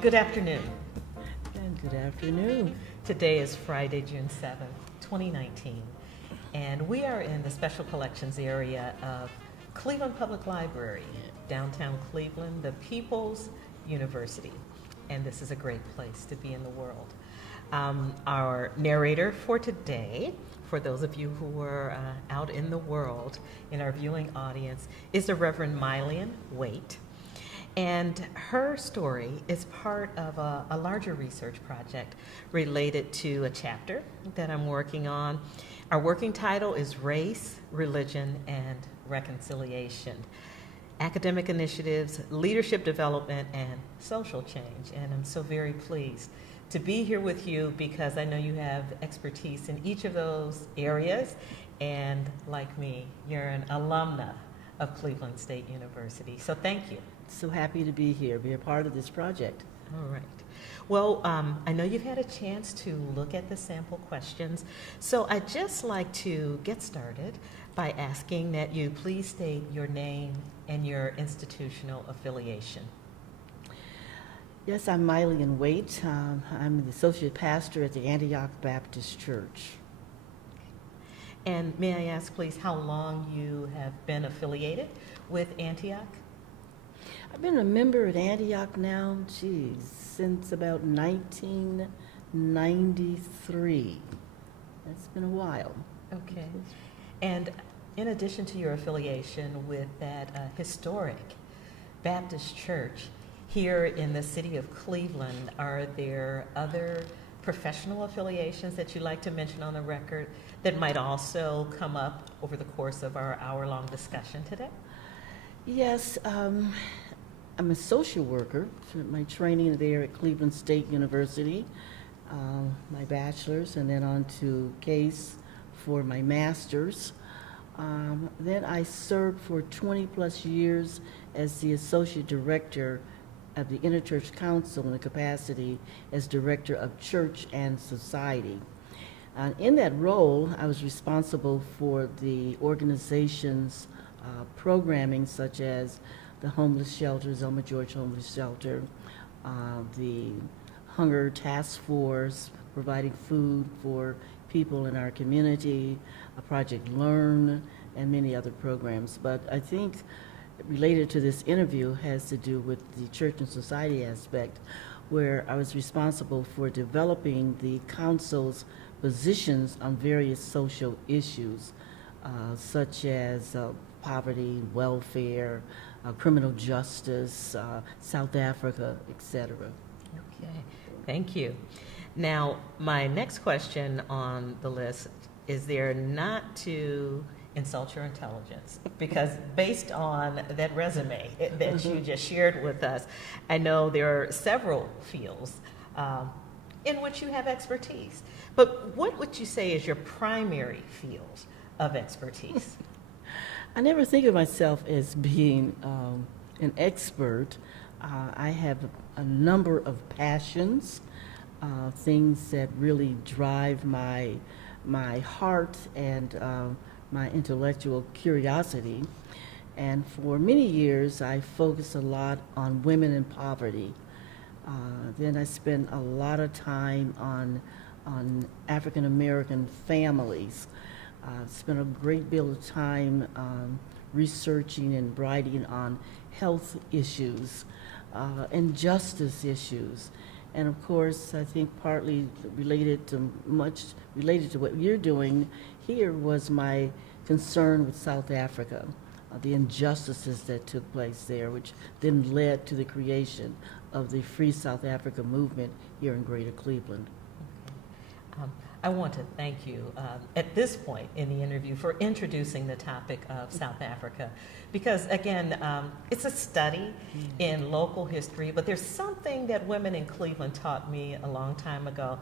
Good afternoon. And good afternoon. Today is Friday, June 7th, 2019, and we are in the Special Collections area of Cleveland Public Library, downtown Cleveland, the People's University, and this is a great place to be in the world. Our narrator for today, for those of you who are out in the world, in our viewing audience, is the Reverend Mylion Waite. And her story is part of a larger research project related to a chapter that I'm working on. Our working title is Race, Religion, and Reconciliation: Academic Initiatives, Leadership Development, and Social Change. And I'm so very pleased to be here with you because I know you have expertise in each of those areas. And like me, you're an alumna of Cleveland State University. So thank you. So happy to be here, be a part of this project. All right. Well, I know you've had a chance to look at the sample questions, so I'd just like to get started by asking that you please state your name and your institutional affiliation. Yes, I'm Mylion Waite. I'm the associate pastor at the Antioch Baptist Church. And may I ask, please, how long you have been affiliated with Antioch? I've been a member at Antioch now, since about 1993. That's been a while. Okay. And in addition to your affiliation with that historic Baptist church here in the city of Cleveland, are there other professional affiliations that you'd like to mention on the record that might also come up over the course of our hour-long discussion today? Yes, I'm a social worker. My training there at Cleveland State University, my bachelor's, and then on to CASE for my master's. Then I served for 20 plus years as the associate director of the Interchurch Council in the capacity as director of Church and Society. In that role, I was responsible for the organization's programming, such as the homeless shelter, Zelma George Homeless Shelter, the Hunger Task Force, providing food for people in our community, Project Learn, and many other programs. But I think related to this interview has to do with the church and society aspect, where I was responsible for developing the council's positions on various social issues, such as poverty, welfare, criminal justice, South Africa, etc. Okay, thank you. Now, my next question on the list is there not to insult your intelligence, because based on that resume that you just shared with us, I know there are several fields in which you have expertise. But what would you say is your primary field of expertise? I never think of myself as being an expert. I have a number of passions, things that really drive my heart and my intellectual curiosity. And for many years, I focused a lot on women in poverty. Then I spent a lot of time on African American families. Spent a great deal of time researching and writing on health issues, and justice issues. And of course, I think partly related to what you're doing here was my concern with South Africa, the injustices that took place there, which then led to the creation of the Free South Africa movement here in Greater Cleveland. Okay. I want to thank you at this point in the interview for introducing the topic of South Africa, because again, it's a study in local history, but there's something that women in Cleveland taught me a long time ago.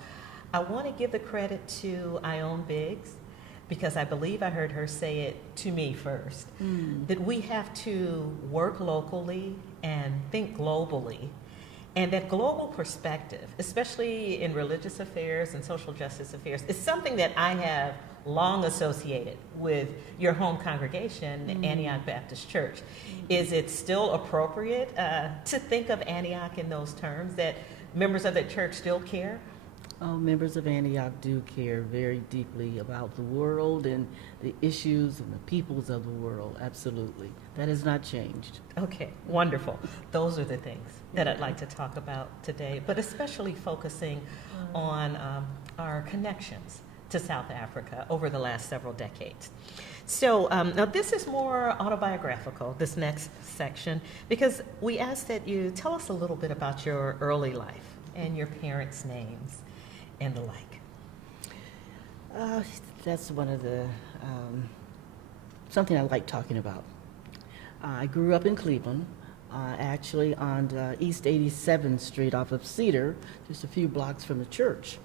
I want to give the credit to Ione Biggs, because I believe I heard her say it to me first, that we have to work locally and think globally. And that global perspective, especially in religious affairs and social justice affairs, is something that I have long associated with your home congregation, Antioch Baptist Church. Is it still appropriate to think of Antioch in those terms, that members of that church still care? Oh, members of Antioch do care very deeply about the world and the issues and the peoples of the world, absolutely. That has not changed. Okay, wonderful. Those are the things that I'd like to talk about today, but especially focusing on our connections to South Africa over the last several decades. So now this is more autobiographical, this next section, because we ask that you tell us a little bit about your early life and your parents' names and the like. That's one of the, something I like talking about. I grew up in Cleveland, actually on East 87th Street off of Cedar, just a few blocks from the church,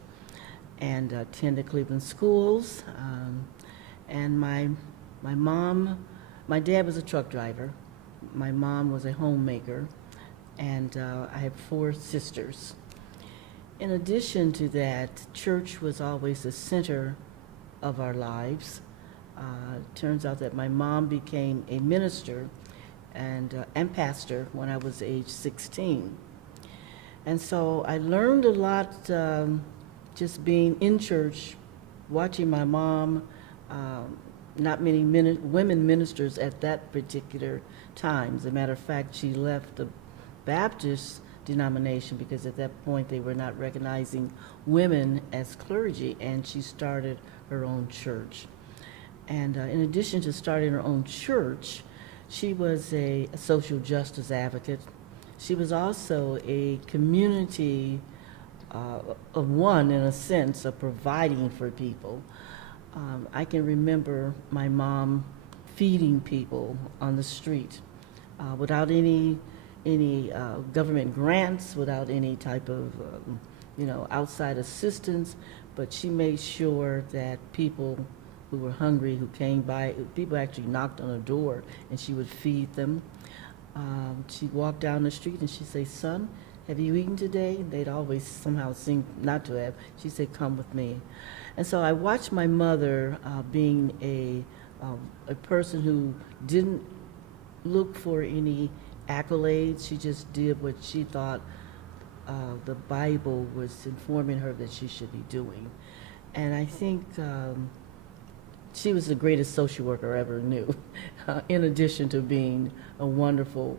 and attended Cleveland schools. And my dad was a truck driver. My mom was a homemaker, and I have 4 sisters. In addition to that, church was always the center of our lives. Turns out that my mom became a minister and pastor when I was age 16. And so I learned a lot just being in church, watching my mom, not many women ministers at that particular time. As a matter of fact, she left the Baptist denomination because at that point they were not recognizing women as clergy, and she started her own church. And in addition to starting her own church, she was a social justice advocate. She was also a community of one, in a sense, of providing for people. I can remember my mom feeding people on the street without any government grants, without any type of outside assistance, but she made sure that people who were hungry, who came by, people actually knocked on her door and she would feed them. She'd walk down the street and she'd say, "Son, have you eaten today?" And they'd always somehow seem not to have. She'd say, "Come with me." And so I watched my mother being a person who didn't look for any accolades. She just did what she thought the Bible was informing her that she should be doing. And I think she was the greatest social worker I ever knew, in addition to being a wonderful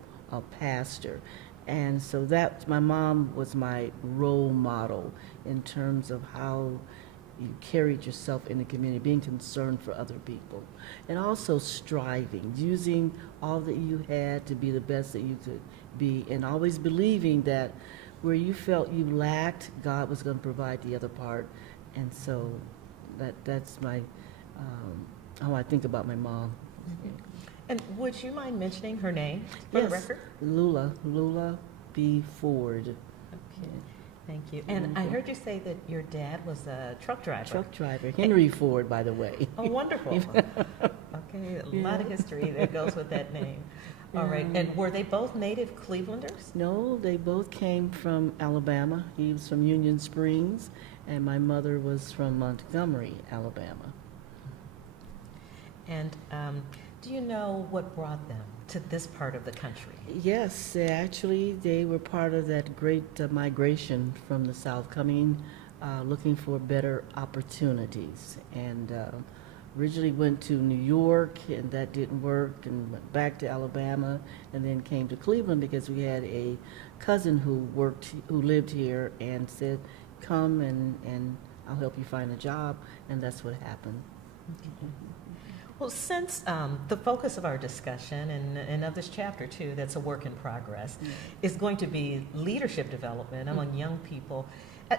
pastor. And so my mom was my role model in terms of how you carried yourself in the community, being concerned for other people, and also striving, using all that you had to be the best that you could be, and always believing that where you felt you lacked, God was going to provide the other part. And so that's my how I think about my mom. And would you mind mentioning her name for the record? Lula B. Ford. Okay. Thank you. And I heard you say that your dad was a truck driver. Truck driver. Henry Ford, by the way. Oh, wonderful. Okay, a lot of history that goes with that name. All right. And were they both native Clevelanders? No, they both came from Alabama. He was from Union Springs, and my mother was from Montgomery, Alabama. And do you know what brought them to this part of the country? Yes, actually, they were part of that great migration from the South, coming, looking for better opportunities. And originally went to New York, and that didn't work, and went back to Alabama, and then came to Cleveland because we had a cousin who lived here, and said, "Come and I'll help you find a job," and that's what happened. Okay. Well, since the focus of our discussion and of this chapter too, that's a work in progress, is going to be leadership development among young people,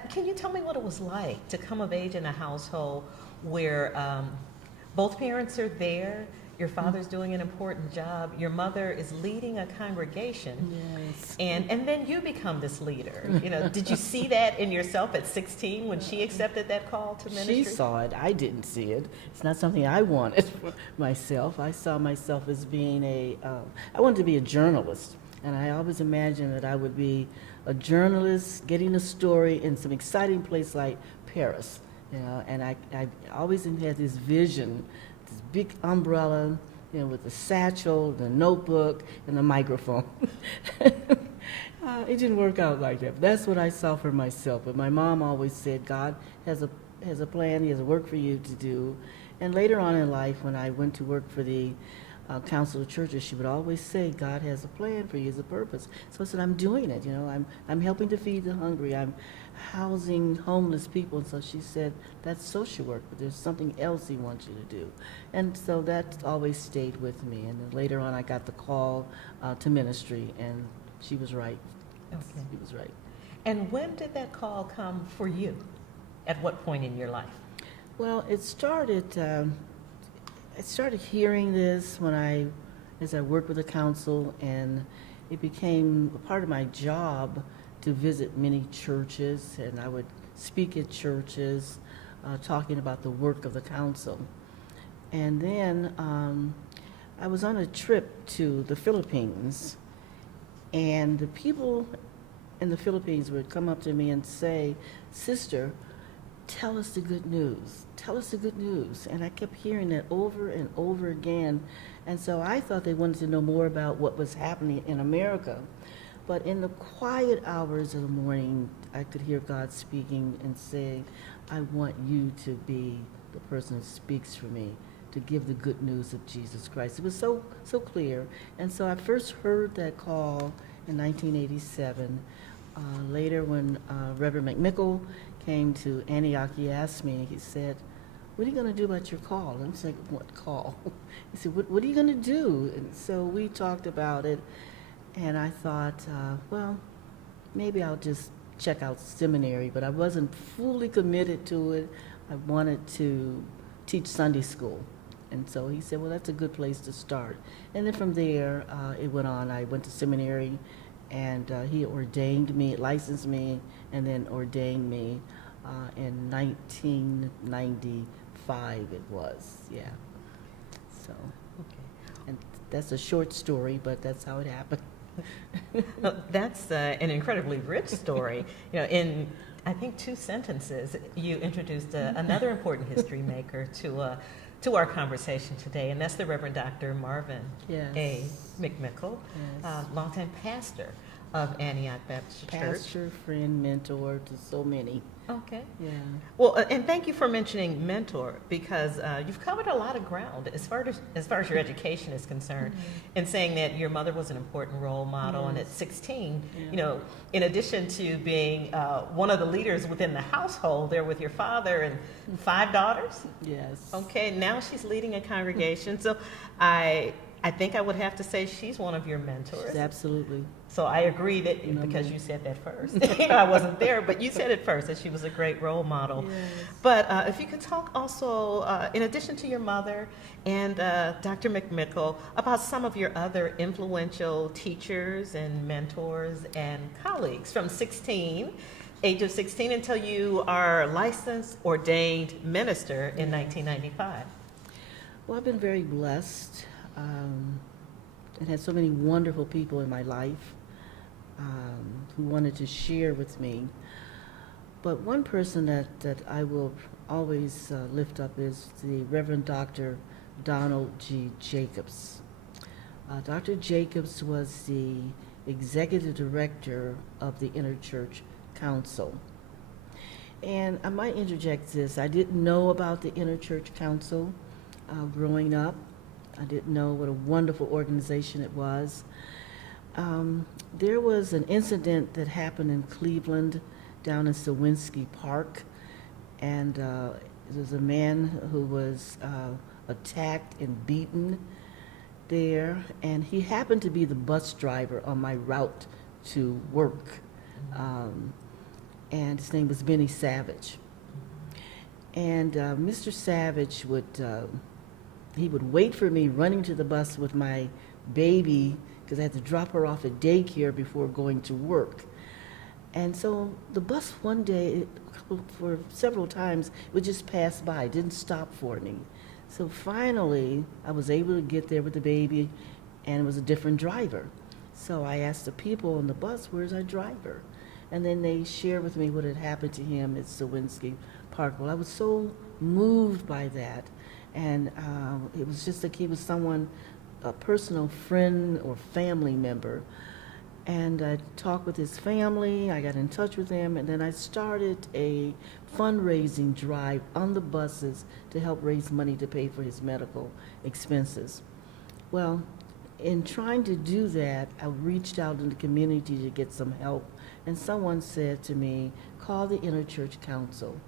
can you tell me what it was like to come of age in a household where both parents are there, your father's doing an important job, your mother is leading a congregation, Yes. and then you become this leader? Did you see that in yourself at 16 when she accepted that call to ministry? She saw it. I didn't see it. It's not something I wanted for myself. I saw myself as being I wanted to be a journalist. And I always imagined that I would be a journalist getting a story in some exciting place like Paris. You know, and I always had this vision, this big umbrella, you know, with the satchel, the notebook, and the microphone. It didn't work out like that. But that's what I saw for myself. But my mom always said, God has a plan, He has a work for you to do. And later on in life, when I went to work for the Council of Churches, she would always say, God has a plan for you, has a purpose. So I said, I'm doing it, you know, I'm helping to feed the hungry, I'm housing homeless people. And so she said, that's social work, but there's something else He wants you to do. And so that always stayed with me. And then later on, I got the call to ministry, and she was right. Okay. She was right. And when did that call come for you? At what point in your life? Well, it started, I started hearing this as I worked with the council, and it became a part of my job to visit many churches, and I would speak at churches, talking about the work of the council. And then I was on a trip to the Philippines, and the people in the Philippines would come up to me and say, Sister, tell us the good news. Tell us the good news. And I kept hearing that over and over again. And so I thought they wanted to know more about what was happening in America. But in the quiet hours of the morning, I could hear God speaking and saying, I want you to be the person who speaks for me, to give the good news of Jesus Christ. It was so clear. And so I first heard that call in 1987. Later, when Reverend Mcmickle came to Antioch, he asked me, he said, what are you going to do about your call? And I'm saying, what call? He said, what are you going to do? And so we talked about it, and I thought, well, maybe I'll just check out seminary, but I wasn't fully committed to it. I wanted to teach Sunday school. And so he said, well, that's a good place to start. And then from there, it went on. I went to seminary, and he ordained me, licensed me, and then ordained me in 1995 it was, yeah. So, Okay. and that's a short story, but that's how it happened. Well, that's an incredibly rich story. You know, in I think 2 sentences, you introduced another important history maker to our conversation today, and that's the Reverend Dr. Marvin Yes. A. Mcmickle, Yes. longtime pastor of Antioch Baptist Church. Pastor, friend, mentor to so many. Okay. Yeah. Well, and thank you for mentioning mentor, because you've covered a lot of ground as far as your education is concerned, and saying that your mother was an important role model, and at 16, Yeah. you know, in addition to being one of the leaders within the household, there with your father and 5 daughters. Yes. Okay, now she's leading a congregation, so I think I would have to say she's one of your mentors. Absolutely. So I agree that because you said that first. You know, I wasn't there, but you said it first, that she was a great role model. Yes. But if you could talk also, in addition to your mother and Dr. Mcmickle, about some of your other influential teachers and mentors and colleagues from age of 16 until you are licensed, ordained minister in 1995. Well, I've been very blessed and had so many wonderful people in my life who wanted to share with me. But one person that I will always lift up is the Reverend Dr. Donald G. Jacobs. Dr. Jacobs was the executive director of the Interchurch Council. And I might interject this. I didn't know about the Interchurch Council growing up. I didn't know what a wonderful organization it was. There was an incident that happened in Cleveland down in Sawinski Park, and there was a man who was attacked and beaten there, and he happened to be the bus driver on my route to work, and his name was Benny Savage. And Mr. Savage he would wait for me running to the bus with my baby, because I had to drop her off at daycare before going to work. And so the bus one day, for several times, would just pass by, didn't stop for me. So finally, I was able to get there with the baby, and it was a different driver. So I asked the people on the bus, where's our driver? And then they shared with me what had happened to him at Sawinski Parker. Well, I was so moved by that, and it was just like he was someone, a personal friend or family member. And I talked with his family, I got in touch with him, and then I started a fundraising drive on the buses to help raise money to pay for his medical expenses. Well, in trying to do that, I reached out in the community to get some help, and someone said to me, call the Interchurch Council.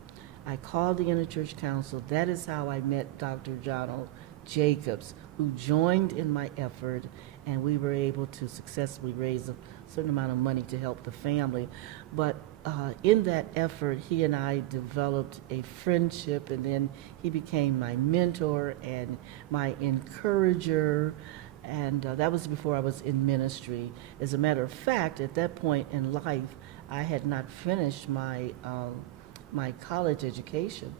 I called the Interchurch Council. That is how I met Dr. John Jacobs, who joined in my effort, and we were able to successfully raise a certain amount of money to help the family. But in that effort, he and I developed a friendship, and then he became my mentor and my encourager, and that was before I was in ministry. As a matter of fact, at that point in life, I had not finished my my college education.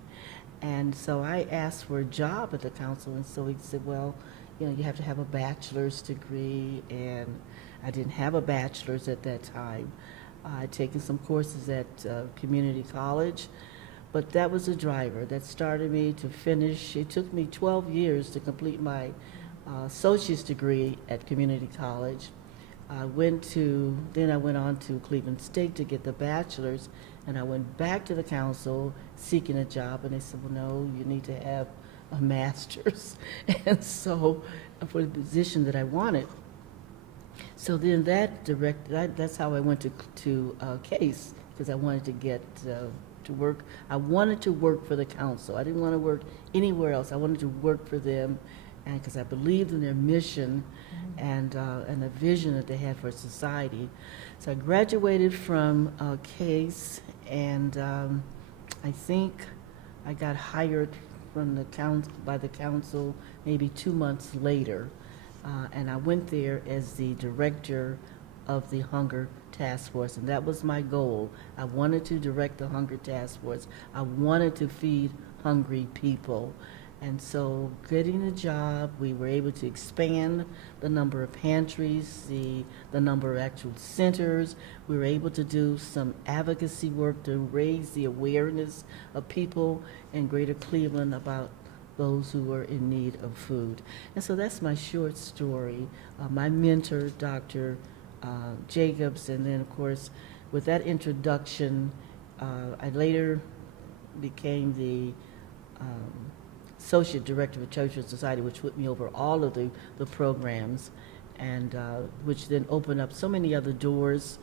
And so I asked for a job at the council, and so he said, well, you know, you have to have a bachelor's degree, and I didn't have a bachelor's at that time. I'd taken some courses at community college, but that was a driver that started me to finish. It took me 12 years to complete my associate's degree at community college. Then I went on to Cleveland State to get the bachelor's, and I went back to the council seeking a job, and they said, well, no, you need to have a master's. And so for the position that I wanted. So then that's how I went to Case, because I wanted to get to work. I wanted to work for the council. I didn't want to work anywhere else. I wanted to work for them, and because I believed in their mission and the vision that they had for society. So I graduated from Case, and I think I got hired from by the council maybe 2 months later, and I went there as the director of the Hunger Task Force, and that was my goal. I wanted to direct the Hunger Task Force. I wanted to feed hungry people. And so getting the job, we were able to expand the number of pantries, the number of actual centers. We were able to do some advocacy work to raise the awareness of people in Greater Cleveland about those who were in need of food. And so that's my short story. My mentor, Dr. Jacobs, and then of course, with that introduction, I later became the Associate Director of Church and Society, which put me over all of the programs, and which then opened up so many other doors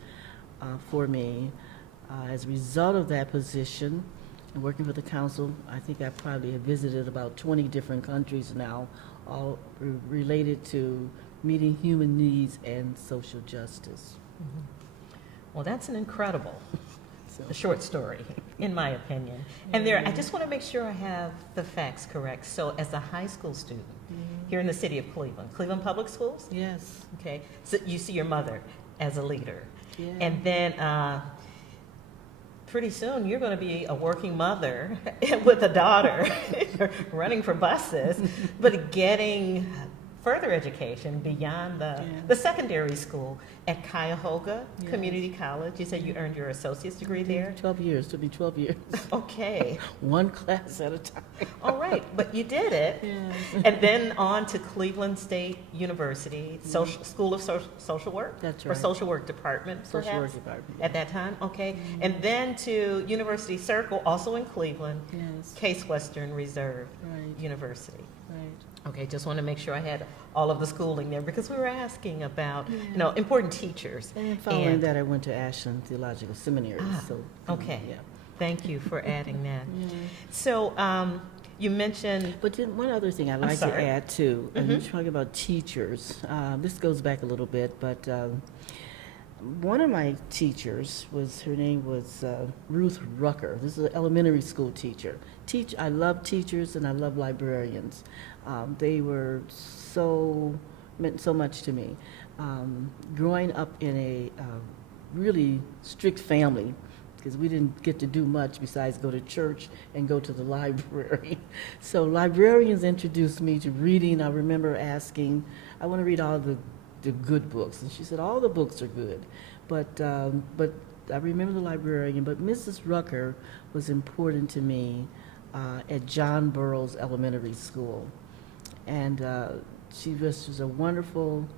for me. As a result of that position, and working for the council, I think I probably have visited about 20 different countries now, all related to meeting human needs and social justice. Mm-hmm. Well, that's an incredible So. a short story, in my opinion. And I just want to make sure I have the facts correct. So as a high school student here in the city of Cleveland Public Schools? Yes. Okay, so you see your mother as a leader. Yeah. And then pretty soon you're going to be a working mother with a daughter running for buses, but getting further education beyond the secondary school at Cuyahoga Community College. You said you earned your associate's degree there? 12 years, to be 12 years. Okay. One class at a time. All right, but you did it. Yes. And then on to Cleveland State University, School of Social Work? That's Or right. Social Work Department, perhaps? Social work department. At that time, okay. And then to University Circle, also in Cleveland, Yes. Case Western Reserve Right. University. Right. Okay, just want to make sure I had all of the schooling there, because we were asking about, important teachers. And following that, I went to Ashland Theological Seminary. So. Okay. Yeah. Thank you for adding that. Yeah. So you mentioned, But then one other thing I'd like to sorry. add too, and you're talking about teachers. This goes back a little bit, but one of my teachers her name was Ruth Rucker. This is an elementary school teacher. I love teachers and I love librarians. They meant so much to me. Growing up in a really strict family, because we didn't get to do much besides go to church and go to the library. So librarians introduced me to reading. I remember asking, I want to read all the good books. And she said, all the books are good. But I remember the librarian, but Mrs. Rucker was important to me at John Burroughs Elementary School. And she was a wonderful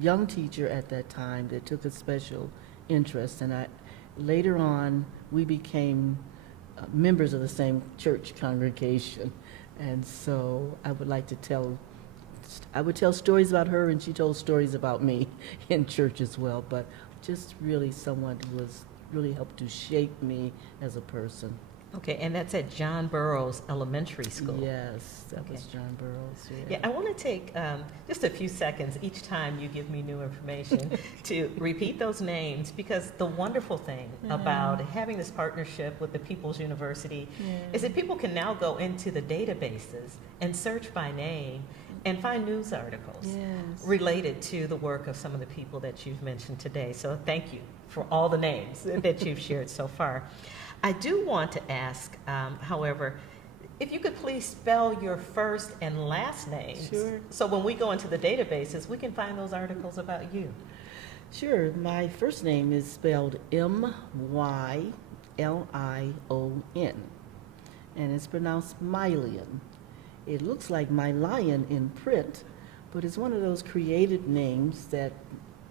young teacher at that time that took a special interest. And later on, we became members of the same church congregation. And so I would tell stories about her, and she told stories about me in church as well. But just really someone who was really helped to shape me as a person. Okay, and that's at John Burroughs Elementary School. Yes, that was Okay. John Burroughs. Yeah, I want to take just a few seconds each time you give me new information to repeat those names, because the wonderful thing about having this partnership with the People's University is that people can now go into the databases and search by name and find news articles Yes. related to the work of some of the people that you've mentioned today. So thank you for all the names that you've shared so far. I do want to ask, however, if you could please spell your first and last names. Sure. So when we go into the databases, we can find those articles about you. Sure. My first name is spelled Mylion, and it's pronounced Mylion. It looks like My Lion in print, but it's one of those created names that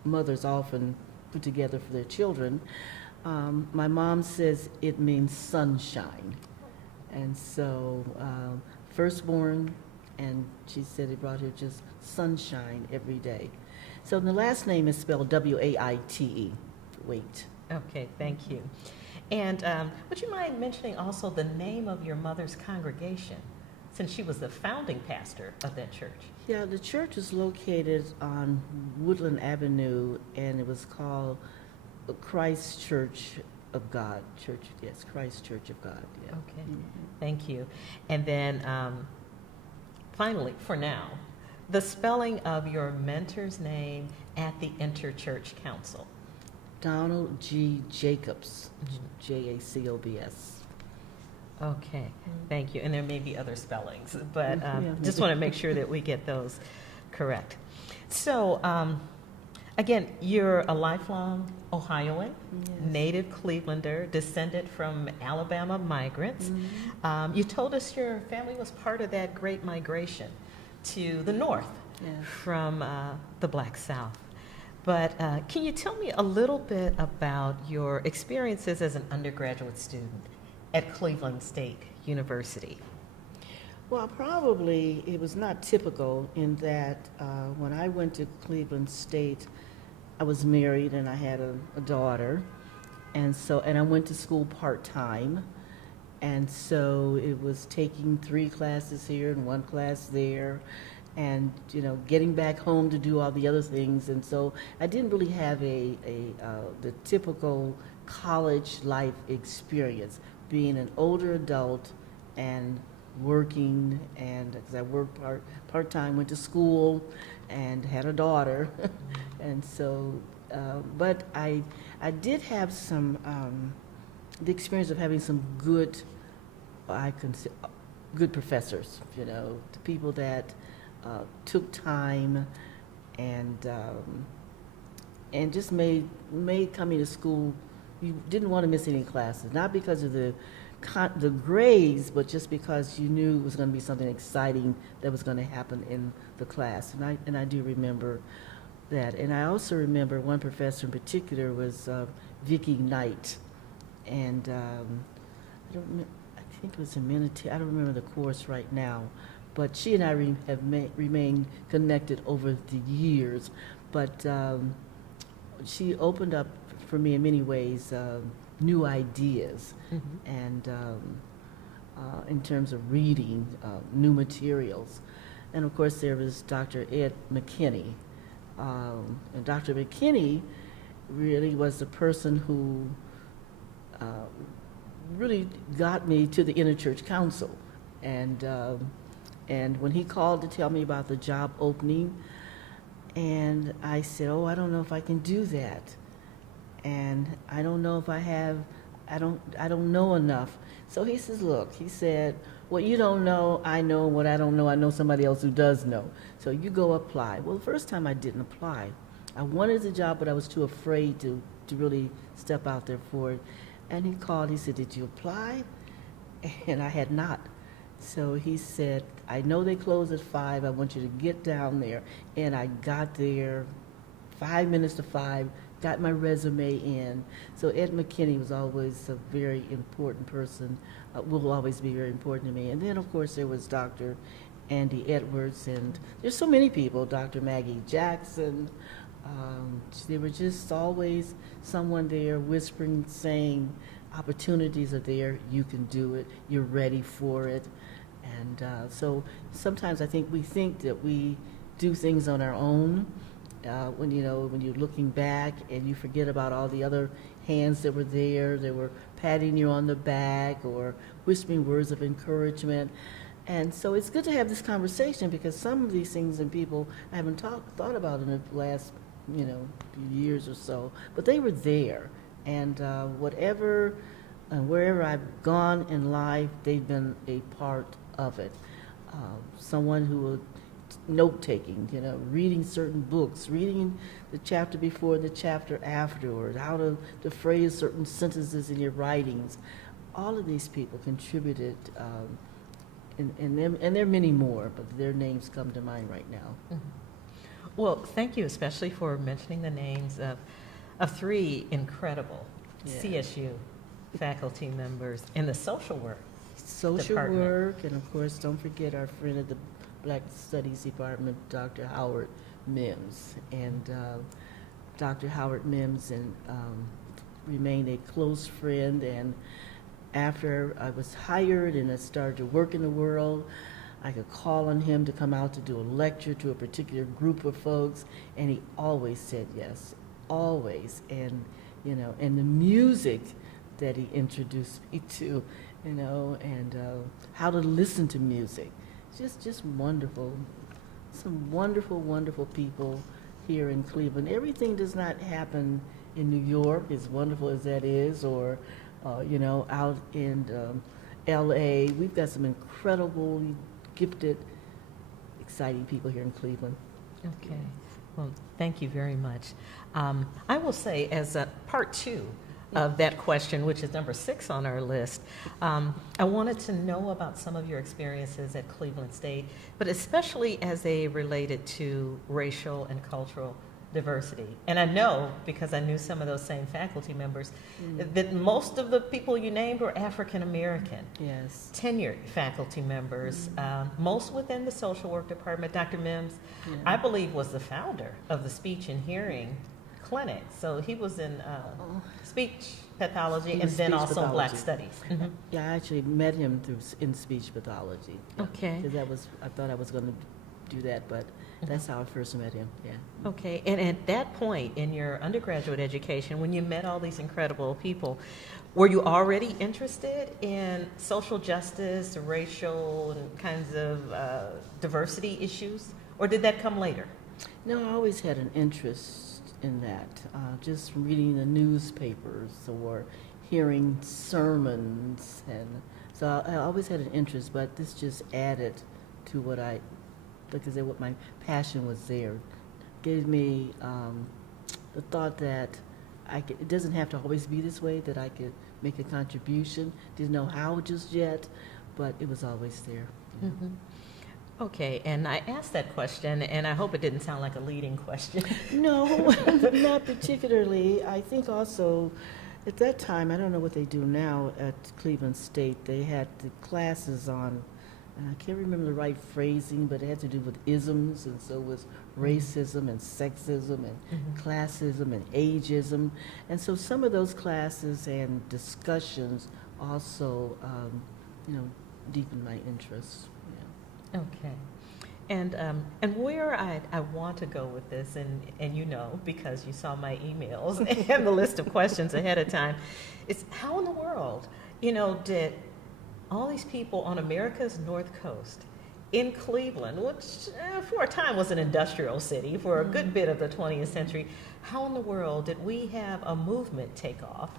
mothers often put together for their children. My mom says it means sunshine. And so, firstborn, and she said it brought her just sunshine every day. So the last name is spelled W-A-I-T-E, Waite. Okay, thank you. And would you mind mentioning also the name of your mother's congregation, since she was the founding pastor of that church? Yeah, the church is located on Woodland Avenue, and it was called Christ Church of God. Christ Church of God. Yeah. Okay, thank you. And then finally, for now, the spelling of your mentor's name at the Interchurch Council. Donald G. Jacobs, Jacobs. Okay, thank you. And there may be other spellings, but Yeah, just maybe. want to make sure that we get those correct. So, again, you're a lifelong Ohioan, Yes. native Clevelander, descended from Alabama migrants. You told us your family was part of that great migration to the north Yes. from the Black South. But can you tell me a little bit about your experiences as an undergraduate student at Cleveland State University? Well, probably it was not typical in that when I went to Cleveland State, I was married and I had a daughter, and I went to school part-time, and so it was taking 3 classes here and 1 class there, and getting back home to do all the other things, and so I didn't really have the typical college life experience, being an older adult and working, and because I worked part-time, went to school, and had a daughter, and so, but I did have some, the experience of having some good, I consider, good professors, the people that took time and just made coming to school, you didn't want to miss any classes, not because of the grades, but just because you knew it was going to be something exciting that was going to happen in the class. And I do remember that. And I also remember one professor in particular was Vicki Knight. And I think it was amenity. I don't remember the course right now. But she and I have remained connected over the years. But she opened up for me in many ways new ideas, and in terms of reading new materials. And of course there was Dr. Ed McKinney. And Dr. McKinney really was the person who really got me to the Interchurch Council. And when he called to tell me about the job opening, and I said, oh, I don't know if I can do that. And I don't know if I don't know enough. So he says, look, he said, what you don't know, I know. What I don't know, I know somebody else who does know. So you go apply. Well, the first time I didn't apply. I wanted the job, but I was too afraid to to really step out there for it. And he called, he said, "Did you apply?" And I had not. So he said, "I know they close at 5. I want you to get down there." And I got there 5 minutes to 5, got my resume in. So Ed McKinney was always a very important person, will always be very important to me. And then, of course, there was Dr. Andy Edwards, and there's so many people, Dr. Maggie Jackson. There were just always someone there whispering, saying, opportunities are there, you can do it, you're ready for it. And so sometimes I think we think that we do things on our own, when you're looking back and you forget about all the other hands that were there, that were patting you on the back or whispering words of encouragement. And so it's good to have this conversation, because some of these things and people I haven't thought about in the last few years or so, but they were there. And wherever I've gone in life, they've been a part of it. Someone who will note-taking, reading certain books, reading the chapter before, the chapter afterward, how to phrase certain sentences in your writings. All of these people contributed, and there are many more, but their names come to mind right now. Mm-hmm. Well, thank you especially for mentioning the names of 3 incredible CSU faculty members in the social work department. Work, and of course, don't forget our friend at the Black Studies Department, Dr. Howard Mims. And Dr. Howard Mims remained a close friend. And after I was hired and I started to work in the world, I could call on him to come out to do a lecture to a particular group of folks, and he always said yes, always. And and the music that he introduced me to, and how to listen to music. Just wonderful. Some wonderful, wonderful people here in Cleveland. Everything does not happen in New York, as wonderful as that is, or, out in LA. We've got some incredible, gifted, exciting people here in Cleveland. Okay. Well, thank you very much. I will say, as a part 2 of that question, which is number 6 on our list, I wanted to know about some of your experiences at Cleveland State, but especially as they related to racial and cultural diversity. And I know, because I knew some of those same faculty members, that most of the people you named were African American. Yes. Tenured faculty members, most within the social work department. Dr. Mims, I believe, was the founder of the speech and hearing clinic. So he was in speech pathology and then also pathology. Black studies. Mm-hmm. Yeah, I actually met him in speech pathology. Okay. Because I thought I was going to do that, but that's how I first met him. Yeah. Okay. And at that point in your undergraduate education, when you met all these incredible people, were you already interested in social justice, racial and kinds of diversity issues, or did that come later? No, I always had an interest in that, just reading the newspapers or hearing sermons, and so I always had an interest, but this just added to what my passion was there. Gave me the thought that it doesn't have to always be this way, that I could make a contribution. Didn't know how just yet, but it was always there. Mm-hmm. Okay, and I asked that question, and I hope it didn't sound like a leading question. No, not particularly. I think also at that time, I don't know what they do now at Cleveland State, they had the classes on, and I can't remember the right phrasing, but it had to do with isms, and so it was racism and sexism and classism and ageism. And so some of those classes and discussions also, deepened my interest. Okay. And where I want to go with this, and because you saw my emails and the list of questions ahead of time, is how in the world, did all these people on America's North Coast in Cleveland, which for a time was an industrial city for a good bit of the 20th century, how in the world did we have a movement take off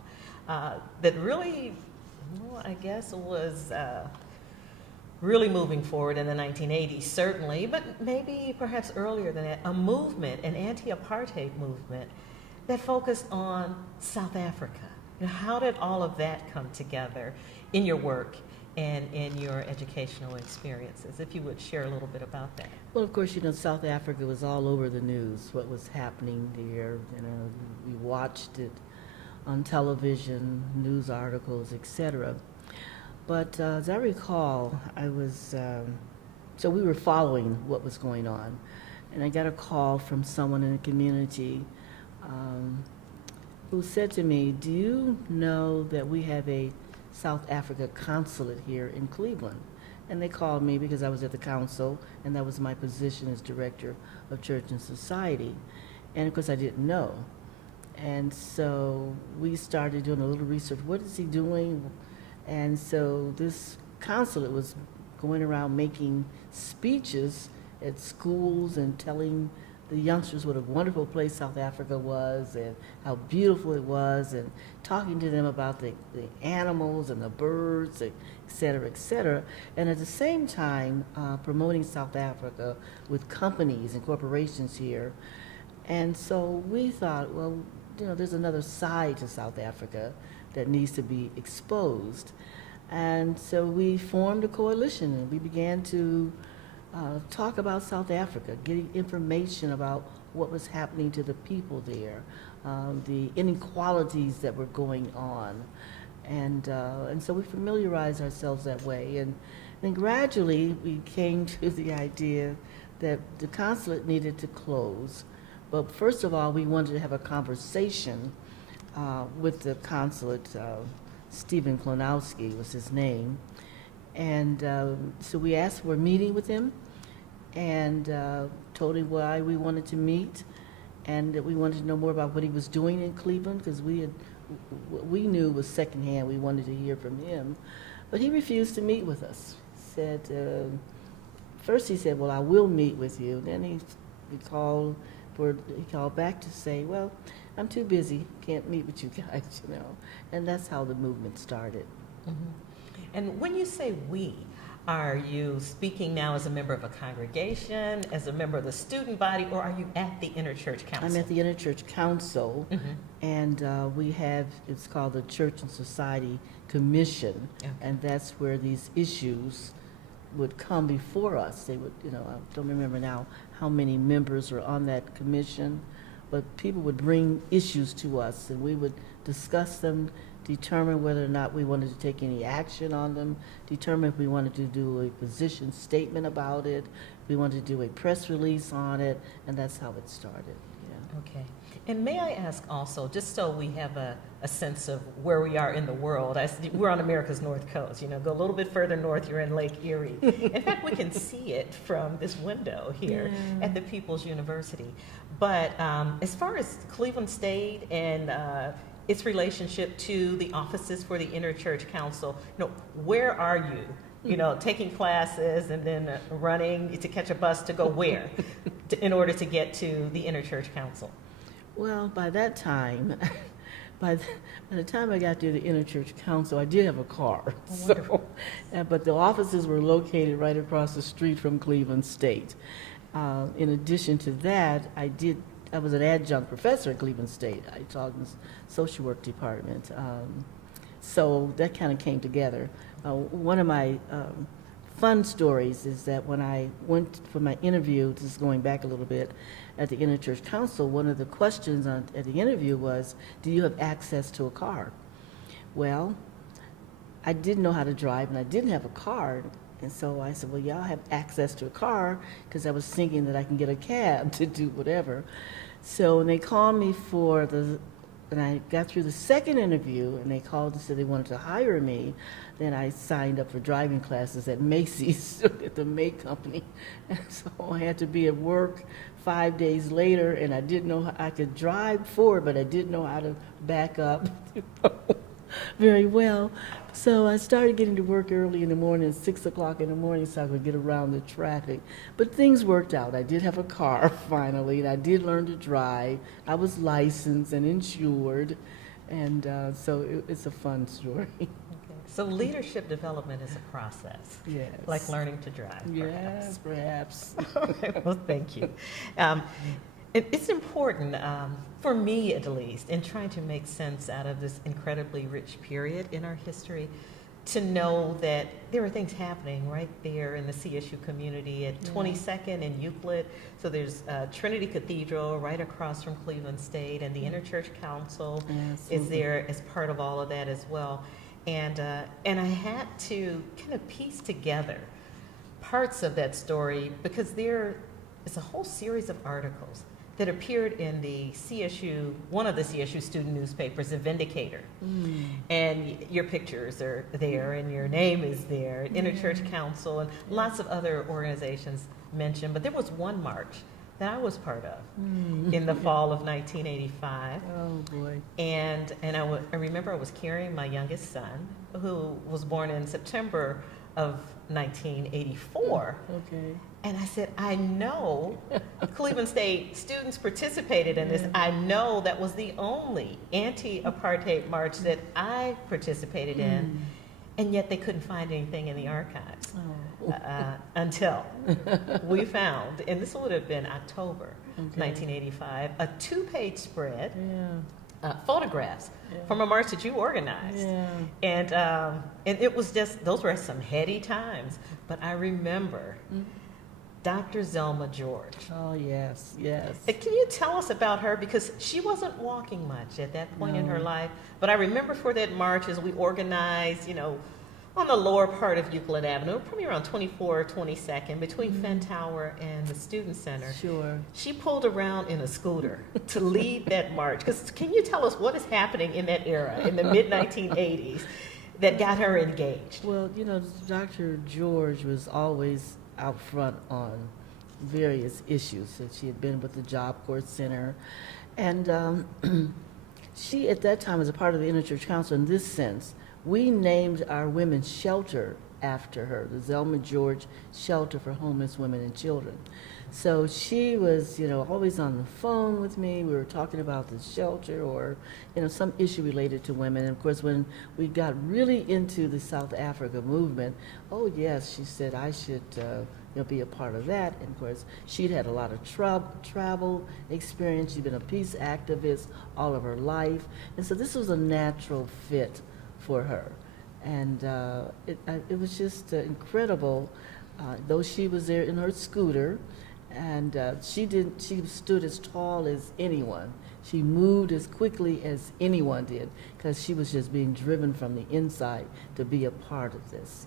that really, I guess was really moving forward in the 1980s, certainly, but maybe perhaps earlier than that, a movement, an anti-apartheid movement that focused on South Africa. How did all of that come together in your work and in your educational experiences? If you would share a little bit about that. Well, of course, South Africa was all over the news, what was happening there. We watched it on television, news articles, etc. But as I recall, so we were following what was going on. And I got a call from someone in the community who said to me, do you know that we have a South Africa consulate here in Cleveland? And they called me because I was at the council, and that was my position as director of Church and Society. And of course, I didn't know. And so we started doing a little research. What is he doing? And so this consulate was going around making speeches at schools and telling the youngsters what a wonderful place South Africa was and how beautiful it was, and talking to them about the animals and the birds, et cetera, and at the same time promoting South Africa with companies and corporations here. And so we thought, well, there's another side to South Africa that needs to be exposed. And so we formed a coalition, and we began to talk about South Africa, getting information about what was happening to the people there, the inequalities that were going on. And so we familiarized ourselves that way. And then gradually we came to the idea that the consulate needed to close. But first of all, we wanted to have a conversation with the consulate. Stephen Klonowski was his name. And so we asked for a meeting with him, and told him why we wanted to meet, and that we wanted to know more about what he was doing in Cleveland, because what we knew was secondhand. We wanted to hear from him. But he refused to meet with us. First he said, well, I will meet with you. Then he called back to say, well, I'm too busy, can't meet with you guys, And that's how the movement started. Mm-hmm. And when you say we, are you speaking now as a member of a congregation, as a member of the student body, or are you at the Interchurch Council? I'm at the Interchurch Council, mm-hmm. and we have, it's called the Church and Society Commission, okay. And that's where these issues would come before us. They would, I don't remember now how many members were on that commission, but people would bring issues to us, and we would discuss them, determine whether or not we wanted to take any action on them, determine if we wanted to do a position statement about it, if we wanted to do a press release on it, and that's how it started. Yeah. Okay. And may I ask also, just so we have a sense of where we are in the world, we're on America's North Coast, go a little bit further north, you're in Lake Erie. In fact, we can see it from this window here at the People's University. But as far as Cleveland State and its relationship to the offices for the Interchurch Council, where are you? Taking classes and then running to catch a bus to go where in order to get to the Interchurch Council? Well, by that time, by the time I got to the Interchurch Council, I did have a car. Oh, but the offices were located right across the street from Cleveland State. In addition to that, I was an adjunct professor at Cleveland State. I taught in the social work department. So that kind of came together. One of my fun stories is that when I went for my interview, this is going back a little bit, at the Interchurch Council, one of the questions at the interview was, do you have access to a car? Well, I didn't know how to drive, and I didn't have a car. And so I said, well, yeah, I have access to a car, because I was thinking that I can get a cab to do whatever. So when they called me and I got through the second interview, and they called and said they wanted to hire me, then I signed up for driving classes at Macy's at the May Company. And so I had to be at work 5 days later, and I didn't know how I could drive forward, but I didn't know how to back up very well. So I started getting to work early in the morning, 6 o'clock in the morning, so I could get around the traffic. But things worked out. I did have a car finally, and I did learn to drive. I was licensed and insured, and so it's a fun story. Okay. So leadership development is a process. Yes. Like learning to drive, yes, perhaps. Okay, well, thank you. it's important, for me at least, in trying to make sense out of this incredibly rich period in our history, to know that there are things happening right there in the CSU community at 22nd and Euclid. So there's Trinity Cathedral right across from Cleveland State, and the Interchurch Council is there as part of all of that as well. And I had to kind of piece together parts of that story, because there is a whole series of articles that appeared in the CSU, one of the CSU student newspapers, The Vindicator. And your pictures are there, and your name is there, Interchurch Council, and lots of other organizations mentioned. But there was one march that I was part of in the fall of 1985. Oh, boy. And I remember I was carrying my youngest son, who was born in September of 1984. Okay. And I said, I know Cleveland State students participated in this. I know that was the only anti-apartheid march that I participated in, and yet they couldn't find anything in the archives until we found, and this would have been October 1985, a 2-page spread, photographs from a march that you organized. And it was just, those were some heady times, but I remember Dr. Zelma George. Oh, yes, yes. Can you tell us about her? Because she wasn't walking much at that point in her life. But I remember for that march, as we organized, on the lower part of Euclid Avenue, probably around 22nd, between Fenn Tower and the Student Center. Sure. She pulled around in a scooter to lead that march. Because can you tell us what is happening in that era, in the mid-1980s, that got her engaged? Well, Dr. George was always out front on various issues. That she had been with the Job Corps Center, and she at that time was a part of the Interchurch Council. In this sense, we named our women's shelter after her, the Zelma George Shelter for Homeless Women and Children. So she was, always on the phone with me. We were talking about the shelter or, some issue related to women. And of course, when we got really into the South Africa movement, oh yes, she said I should, be a part of that. And of course, she'd had a lot of travel experience. She'd been a peace activist all of her life. And so this was a natural fit for her. And it was just incredible, though she was there in her scooter. And she stood as tall as anyone. She moved as quickly as anyone did, because she was just being driven from the inside to be a part of this.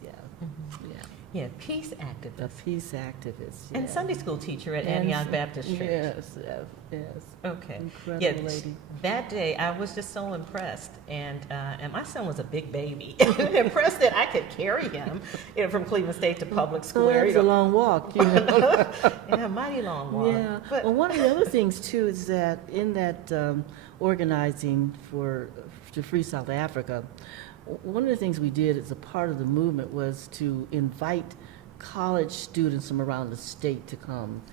Yeah, peace activist. A peace activist. Yeah. And Sunday school teacher at Antioch Baptist Church. Yes. Okay. Incredible lady. That day I was just so impressed, and my son was a big baby. Impressed that I could carry him, from Cleveland State to public school. It's a long walk, Yeah, a mighty long walk. Yeah. But, well, one of the other things too is that in that organizing to free South Africa, one of the things we did as a part of the movement was to invite college students from around the state to come.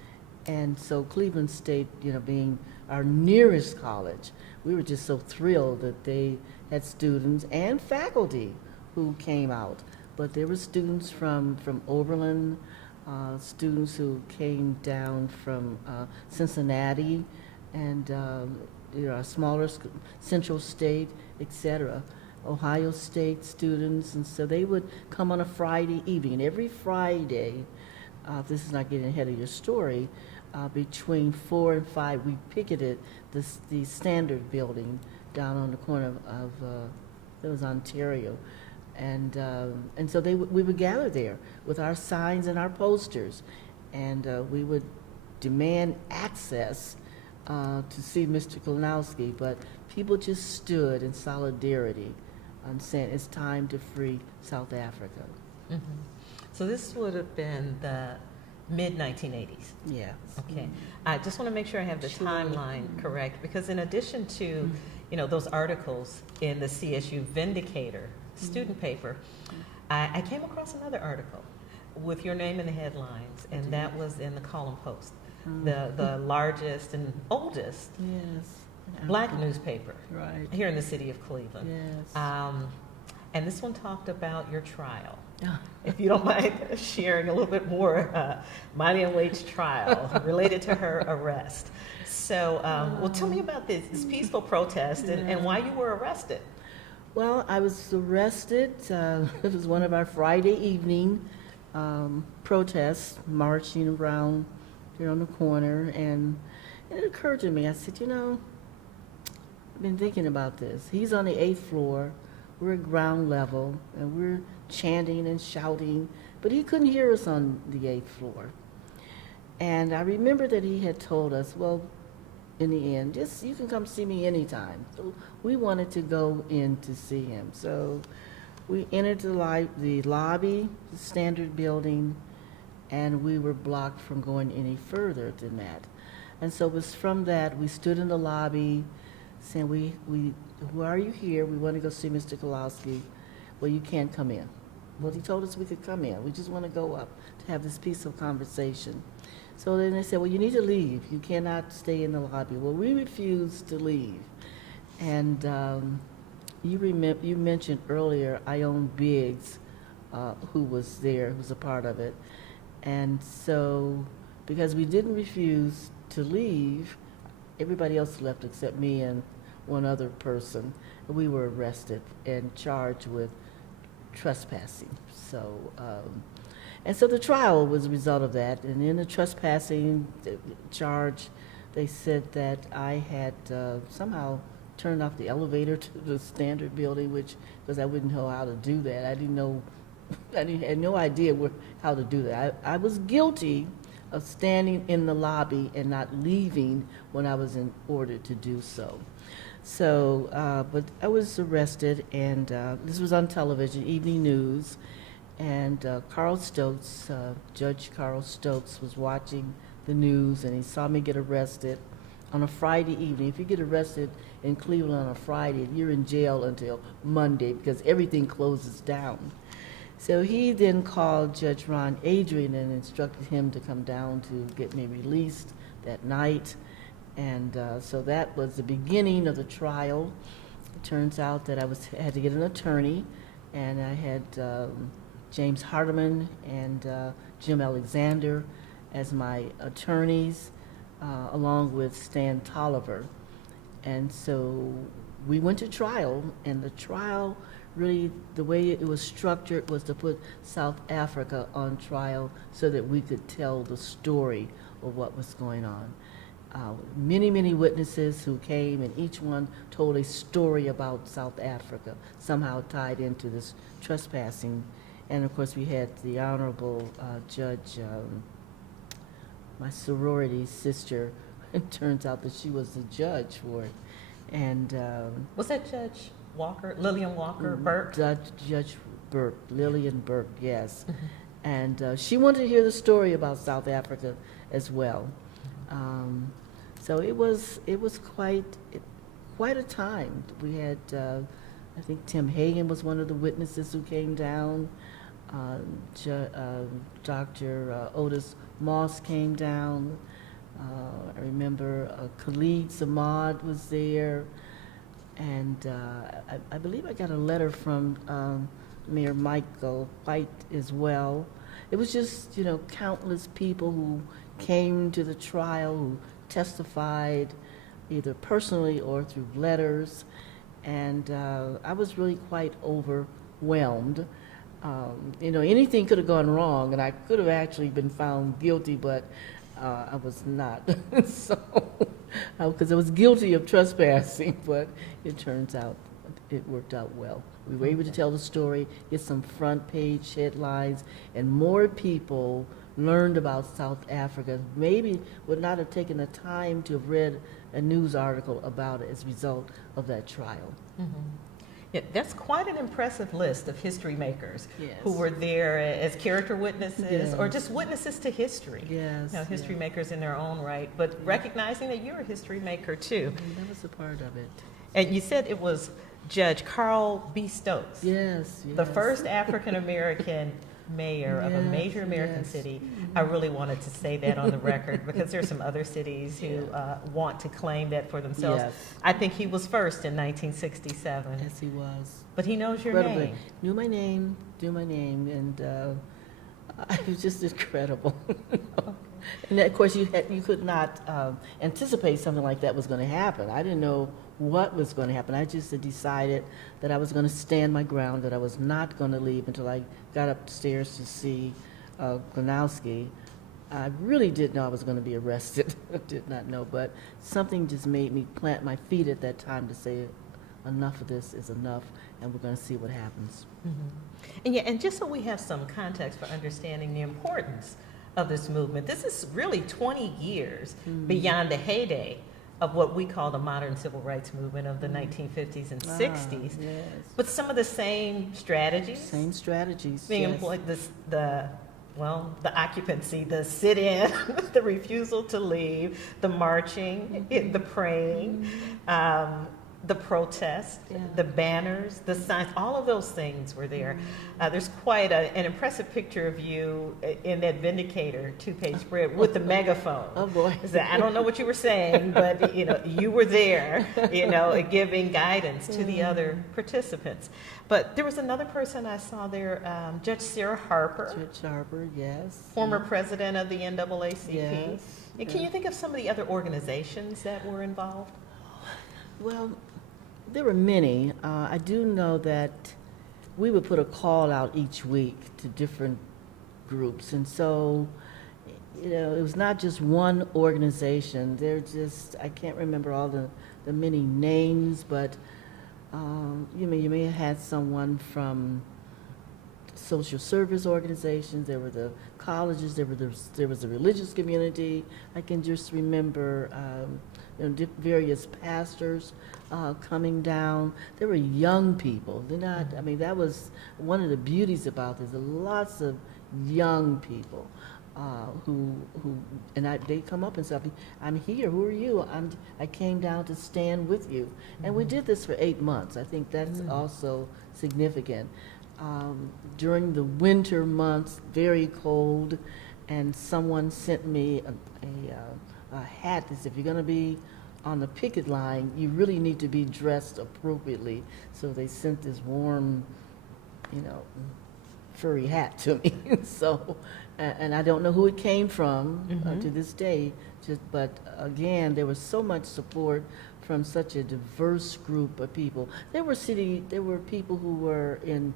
And so Cleveland State, being our nearest college, we were just so thrilled that they had students and faculty who came out. But there were students from Oberlin, students who came down from Cincinnati, and a smaller Central State, etc. Ohio State students, and so they would come on a Friday evening. And every Friday, this is not getting ahead of your story, between 4 and 5, we picketed the Standard Building down on the corner of that was Ontario, and so we would gather there with our signs and our posters, and we would demand access to see Mr. Klonowski, but people just stood in solidarity and saying it's time to free South Africa. So this would have been the mid-1980s. Yes. Okay. I just want to make sure I have the timeline correct, because in addition to, those articles in the CSU Vindicator student paper, I came across another article with your name in the headlines, and that was in the Column Post, the largest and oldest Black newspaper Right. here in the city of Cleveland. Yes. And this one talked about your trial. Yeah. If you don't mind sharing a little bit more, Mylion Waite's trial related to her arrest. So, well, tell me about this peaceful protest and why you were arrested. Well, I was arrested. It was one of our Friday evening protests, marching around here on the corner, and it occurred to me. I said, I've been thinking about this. He's on the 8th floor. We're at ground level, and we're chanting and shouting, but he couldn't hear us on the 8th floor. And I remember that he had told us, well, in the end, just you can come see me anytime. So we wanted to go in to see him. So we entered the lobby, the Standard Building, and we were blocked from going any further than that. And so it was from that, we stood in the lobby saying, why are you here? We want to go see Mr. Kowalski. Well, you can't come in. Well, he told us we could come in. We just want to go up to have this peaceful conversation. So then they said, well, you need to leave. You cannot stay in the lobby. Well, we refused to leave. And you mentioned earlier Ione Biggs, who was there, who was a part of it. And so because we didn't refuse to leave, everybody else left except me and one other person. We were arrested and charged with trespassing. So, and so the trial was a result of that. And in the trespassing charge, they said that I had somehow turned off the elevator to the Standard Building, because I wouldn't know how to do that. I had no idea how to do that. I was guilty of standing in the lobby and not leaving when I was in order to do so. So, but I was arrested, and this was on television, evening news, and Carl Stokes, Judge Carl Stokes, was watching the news, and he saw me get arrested on a Friday evening. If you get arrested in Cleveland on a Friday, you're in jail until Monday because everything closes down. So he then called Judge Ron Adrian and instructed him to come down to get me released that night. And so that was the beginning of the trial. It turns out that I had to get an attorney, and I had James Hardiman and Jim Alexander as my attorneys, along with Stan Tolliver. And so we went to trial, and the trial really, the way it was structured was to put South Africa on trial so that we could tell the story of what was going on. Many witnesses who came, and each one told a story about South Africa, somehow tied into this trespassing. And of course, we had the Honorable Judge, my sorority sister. It turns out that she was the judge for it. And was that Judge Walker, Lillian Walker Burke? Judge Burke, Lillian Burke, yes. And she wanted to hear the story about South Africa as well. So it was quite a time. We had, I think Tim Hagen was one of the witnesses who came down. Dr. Otis Moss came down. I remember Khalid Samad was there. And I believe I got a letter from Mayor Mcmickle White as well. It was just, countless people who came to the trial, who testified either personally or through letters. And I was really quite overwhelmed. Anything could have gone wrong, and I could have actually been found guilty, but I was not. So, because I was guilty of trespassing, but it turns out it worked out well. We were able to tell the story, get some front page headlines, and more people learned about South Africa. Maybe would not have taken the time to have read a news article about it as a result of that trial. Mm-hmm. Yeah, that's quite an impressive list of history makers Yes. who were there as character witnesses Yes. or just witnesses to history. Yes. History yeah. makers in their own right, but recognizing that you're a history maker too. That was a part of it. And you said it was Judge Carl B. Stokes, Yes. the first African American mayor of a Yes, major American yes. city. I really wanted to say that on the record because there's some other cities who want to claim that for themselves. Yes. I think he was first in 1967, Yes, he was. but he knows your Incredibly. name. Knew my name, and it was just incredible. And of course, you could not anticipate something like that was going to happen. I didn't know what was going to happen. I just had decided that I was going to stand my ground, that I was not going to leave until I got upstairs to see Gronowski. I really didn't know I was going to be arrested. I did not know, but something just made me plant my feet at that time to say, enough of this is enough, and we're going to see what happens. Mm-hmm. And just so we have some context for understanding the importance of this movement, this is really 20 years beyond the heyday of what we call the modern civil rights movement of the 1950s and 60s. Yes. But some of the same strategies Same strategies. being yes. employed, the occupancy, the sit-in, the refusal to leave, the marching, the praying, the protest, the banners, the signs, all of those things were there. There's quite an impressive picture of you in that Vindicator two-page spread with the megaphone. Oh, boy. I don't know what you were saying, but you were there, giving guidance to the other participants. But there was another person I saw there, Judge Sarah Harper. Judge Harper, yes. Former president of the NAACP. Yes. And can you think of some of the other organizations that were involved? Well, there were many. I do know that we would put a call out each week to different groups. And so, it was not just one organization. I can't remember all the many names, but you may have had someone from social service organizations. There were the colleges. There was a religious community. I can just remember various pastors coming down. There were young people. They're not. I mean, that was one of the beauties about this. Lots of young people they come up and say, "I'm here. Who are you? I came down to stand with you." And we did this for 8 months. I think that's also significant. During the winter months, very cold, and someone sent me a hat that said, if you're going to be on the picket line, you really need to be dressed appropriately. So they sent this warm, furry hat to me. So, and I don't know who it came from to this day. But again, there was so much support from such a diverse group of people. There were people who were in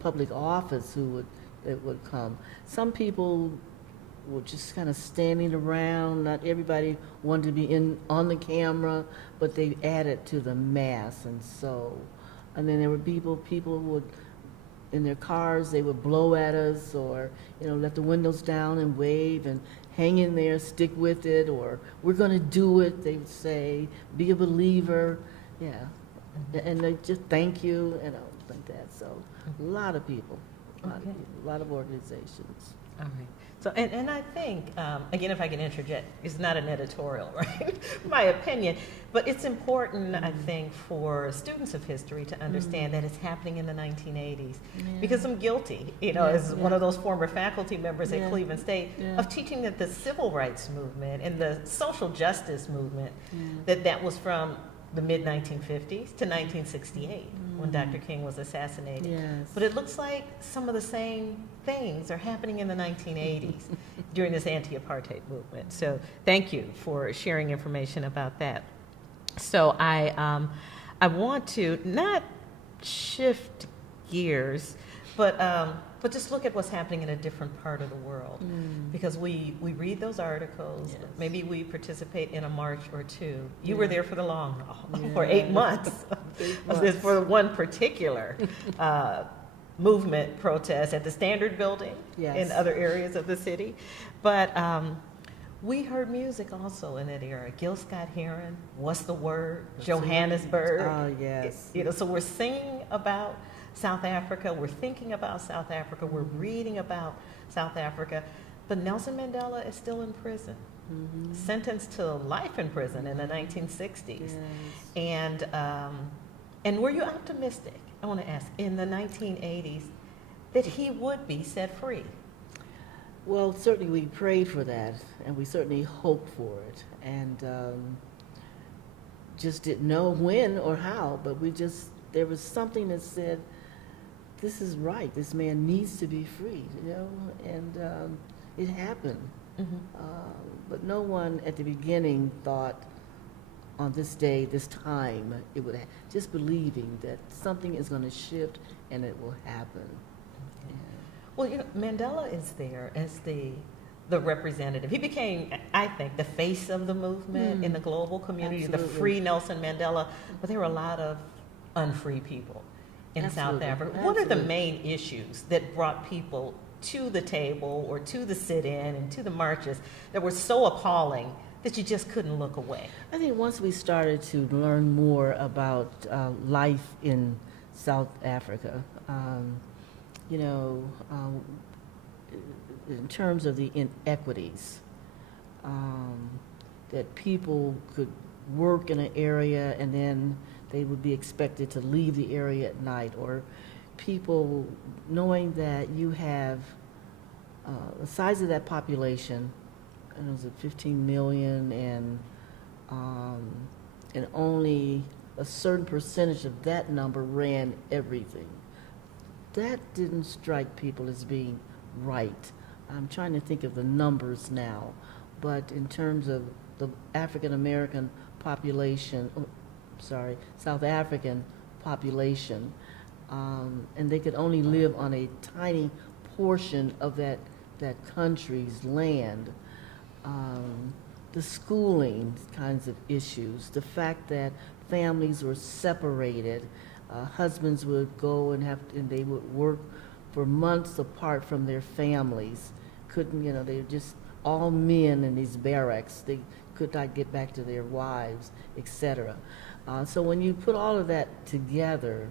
public office who would come. Some people were just kind of standing around. Not everybody wanted to be on the camera, but they added to the mass. And then there were people would, in their cars, they would blow at us or, let the windows down and wave and hang in there, stick with it, or we're going to do it, they would say, be a believer. Yeah. And they just thank you, like that. So a lot of people, a lot of organizations. All right. So, and I think, again, if I can interject, it's not an editorial, right? My opinion, but it's important, I think, for students of history to understand that it's happening in the 1980s. Because I'm guilty, as one of those former faculty members at Cleveland State, of teaching that the civil rights movement and the social justice movement, that was from the mid-1950s to 1968 when Dr. King was assassinated. Yes. But it looks like some of the same things are happening in the 1980s during this anti-apartheid movement. So thank you for sharing information about that. So I want to not shift gears, but just look at what's happening in a different part of the world. Because we read those articles, maybe we participate in a march or two. You were there for the long haul, for 8 months. For one particular movement protest at the Standard Building in other areas of the city. But we heard music also in that era. Gil Scott-Heron, What's the Word? Johannesburg. Oh, yes. So we're singing about South Africa, we're thinking about South Africa, we're reading about South Africa, but Nelson Mandela is still in prison, sentenced to life in prison in the 1960s. And were you optimistic? I want to ask, in the 1980s, that he would be set free? Well, certainly we prayed for that, and we certainly hoped for it, and just didn't know when or how, but there was something that said, this is right, this man needs to be freed, and it happened. Mm-hmm. But no one at the beginning thought on this day, this time, it would just believing that something is going to shift and it will happen. Okay. Well, Mandela is there as the representative. He became, I think, the face of the movement in the global community, Absolutely. the free Nelson Mandela, but there were a lot of unfree people in Absolutely. South Africa. Absolutely. What are the main issues that brought people to the table or to the sit-in and to the marches that were so appalling that you just couldn't look away? I think once we started to learn more about life in South Africa, in terms of the inequities, that people could work in an area and then they would be expected to leave the area at night, or people knowing that you have the size of that population, and it was at 15 million, and only a certain percentage of that number ran everything. That didn't strike people as being right. I'm trying to think of the numbers now, but in terms of the African American population, South African population, and they could only live on a tiny portion of that country's land. The schooling kinds of issues, the fact that families were separated, husbands would go and they would work for months apart from their families. They were just all men in these barracks. They could not get back to their wives, etc. So when you put all of that together,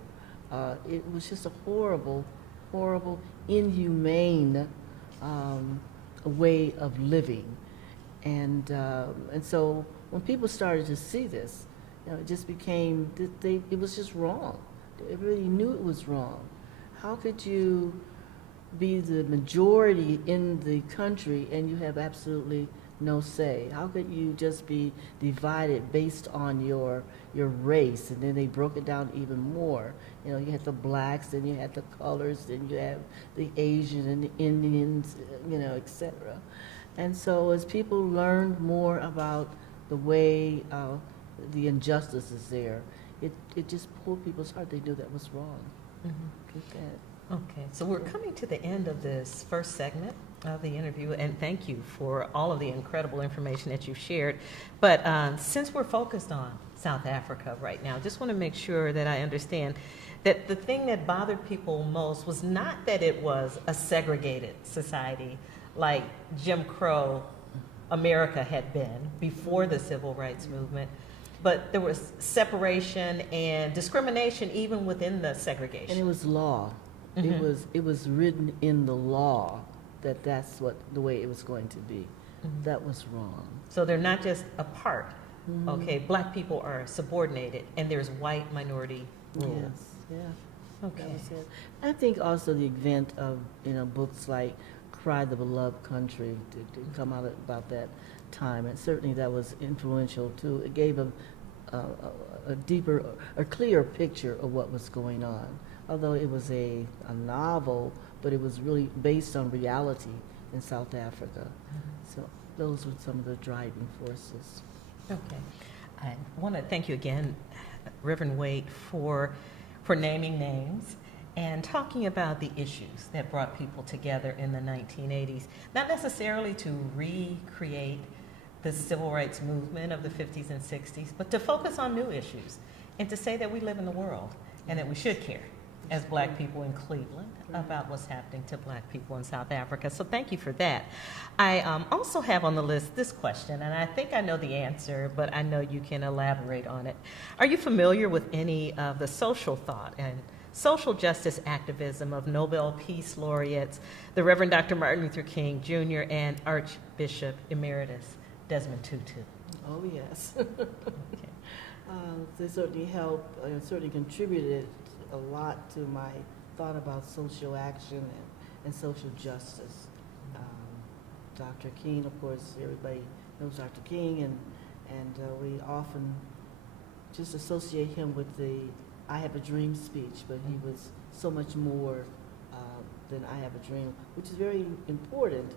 it was just a horrible, horrible, inhumane way of living. And so when people started to see this, it just became, it was just wrong. They really knew it was wrong. How could you be the majority in the country and you have absolutely no say? How could you just be divided based on your race? And then they broke it down even more. You had the blacks, then you had the colors, then you have the Asians and the Indians, etc. And so as people learned more about the way the injustice is there, it just pulled people's heart. They knew that was wrong. Mm-hmm. Okay, so we're coming to the end of this first segment of the interview, and thank you for all of the incredible information that you've shared. But since we're focused on South Africa right now, just want to make sure that I understand that the thing that bothered people most was not that it was a segregated society like Jim Crow America had been before the civil rights movement, but there was separation and discrimination even within the segregation. And it was law. Mm-hmm. It was written in the law that that's the way it was going to be. Mm-hmm. That was wrong. So they're not just apart. Mm-hmm. Okay, black people are subordinated, and there's white minority rule. Yes, yeah. Okay. That was it. I think also the advent of books like Cry the Beloved Country to come out about that time, and certainly that was influential too. It gave a deeper, a clearer picture of what was going on. Although it was a novel, but it was really based on reality in South Africa. Mm-hmm. So those were some of the driving forces. Okay. I want to thank you again, Reverend Waite, for naming names and talking about the issues that brought people together in the 1980s, not necessarily to recreate the civil rights movement of the 50s and 60s, but to focus on new issues and to say that we live in the world and that we should care as black people in Cleveland about what's happening to black people in South Africa. So thank you for that. I also have on the list this question, and I think I know the answer, but I know you can elaborate on it. Are you familiar with any of the social thought and social justice activism of Nobel Peace Laureates, the Reverend Dr. Martin Luther King Jr. and Archbishop Emeritus Desmond Tutu? Oh, yes. Okay. They certainly helped, certainly contributed a lot to my thought about social action and social justice. Dr. King, of course, everybody knows Dr. King, and we often just associate him with the I Have a Dream speech, but he was so much more than I Have a Dream, which is very important,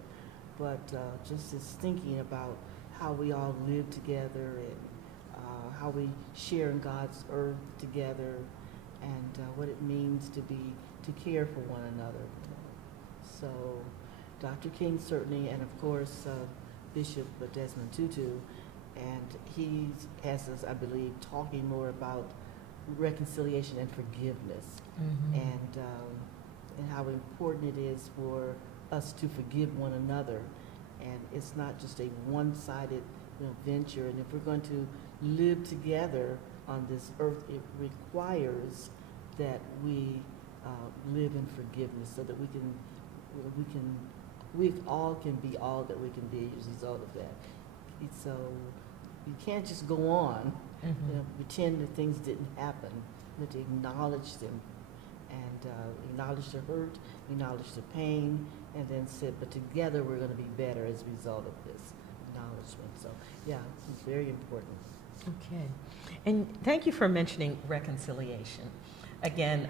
but just this thinking about how we all live together and how we share in God's earth together, and what it means to care for one another. So Dr. King certainly, and of course Bishop Desmond Tutu, and he has us, I believe, talking more about reconciliation and forgiveness, and how important it is for us to forgive one another, and it's not just a one-sided venture. And if we're going to live together on this earth, it requires that we live in forgiveness, so that we all can be all that we can be as a result of that. So you can't just go on, pretend that things didn't happen. You have to acknowledge them, and acknowledge the hurt, acknowledge the pain, and then say, but together we're going to be better as a result of this acknowledgement. So yeah, it's very important. Okay. And thank you for mentioning reconciliation. Again,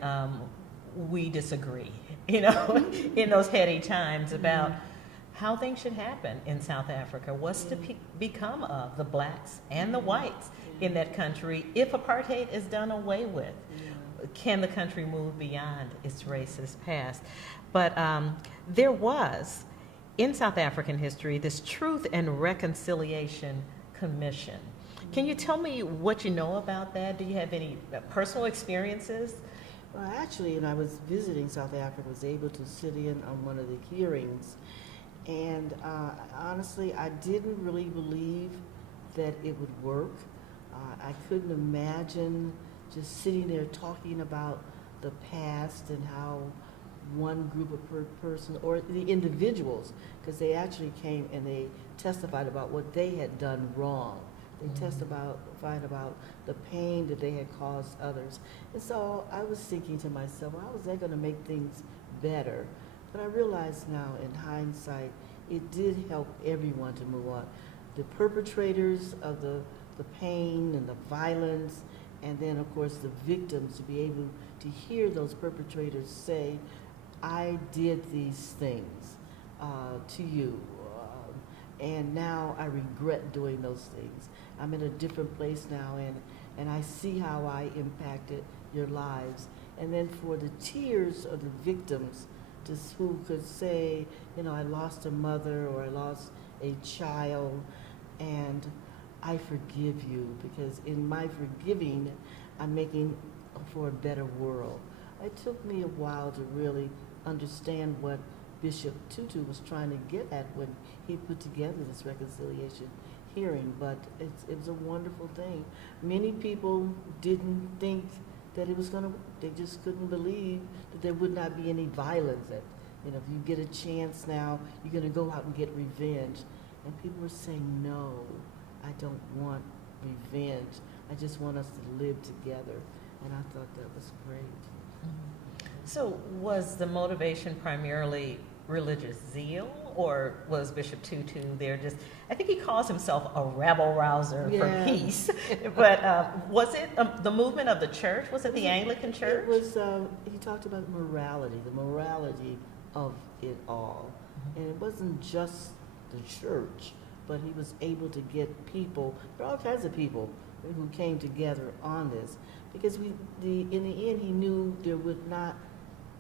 we disagree, in those heady times about how things should happen in South Africa. What's to become of the blacks and the whites in that country if apartheid is done away with? Can the country move beyond its racist past? But there was, in South African history, this Truth and Reconciliation Commission. Can you tell me what you know about that? Do you have any personal experiences? Well, actually, when I was visiting South Africa, I was able to sit in on one of the hearings, and honestly, I didn't really believe that it would work. I couldn't imagine just sitting there talking about the past and how one group of person, or the individuals, because they actually came and they testified about what they had done wrong. They testified about the pain that they had caused others. And so I was thinking to myself, well, how is that going to make things better? But I realize now, in hindsight, it did help everyone to move on. The perpetrators of the pain and the violence, and then, of course, the victims, to be able to hear those perpetrators say, I did these things to you, and now I regret doing those things. I'm in a different place now, and I see how I impacted your lives. And then for the tears of the victims, just who could say, I lost a mother, or I lost a child, and I forgive you, because in my forgiving, I'm making for a better world. It took me a while to really understand what Bishop Tutu was trying to get at when he put together this reconciliation hearing, but it was a wonderful thing. Many people didn't think that it was going to work. They just couldn't believe that there would not be any violence, that if you get a chance now, you're going to go out and get revenge. And people were saying, no, I don't want revenge. I just want us to live together. And I thought that was great. So was the motivation primarily religious zeal, or was Bishop Tutu there just, I think he calls himself a rabble-rouser for peace, but was it the movement of the church? Was it the Anglican Church? It was, he talked about morality, the morality of it all. And it wasn't just the church, but he was able to get people, there are all kinds of people who came together on this, because in the end he knew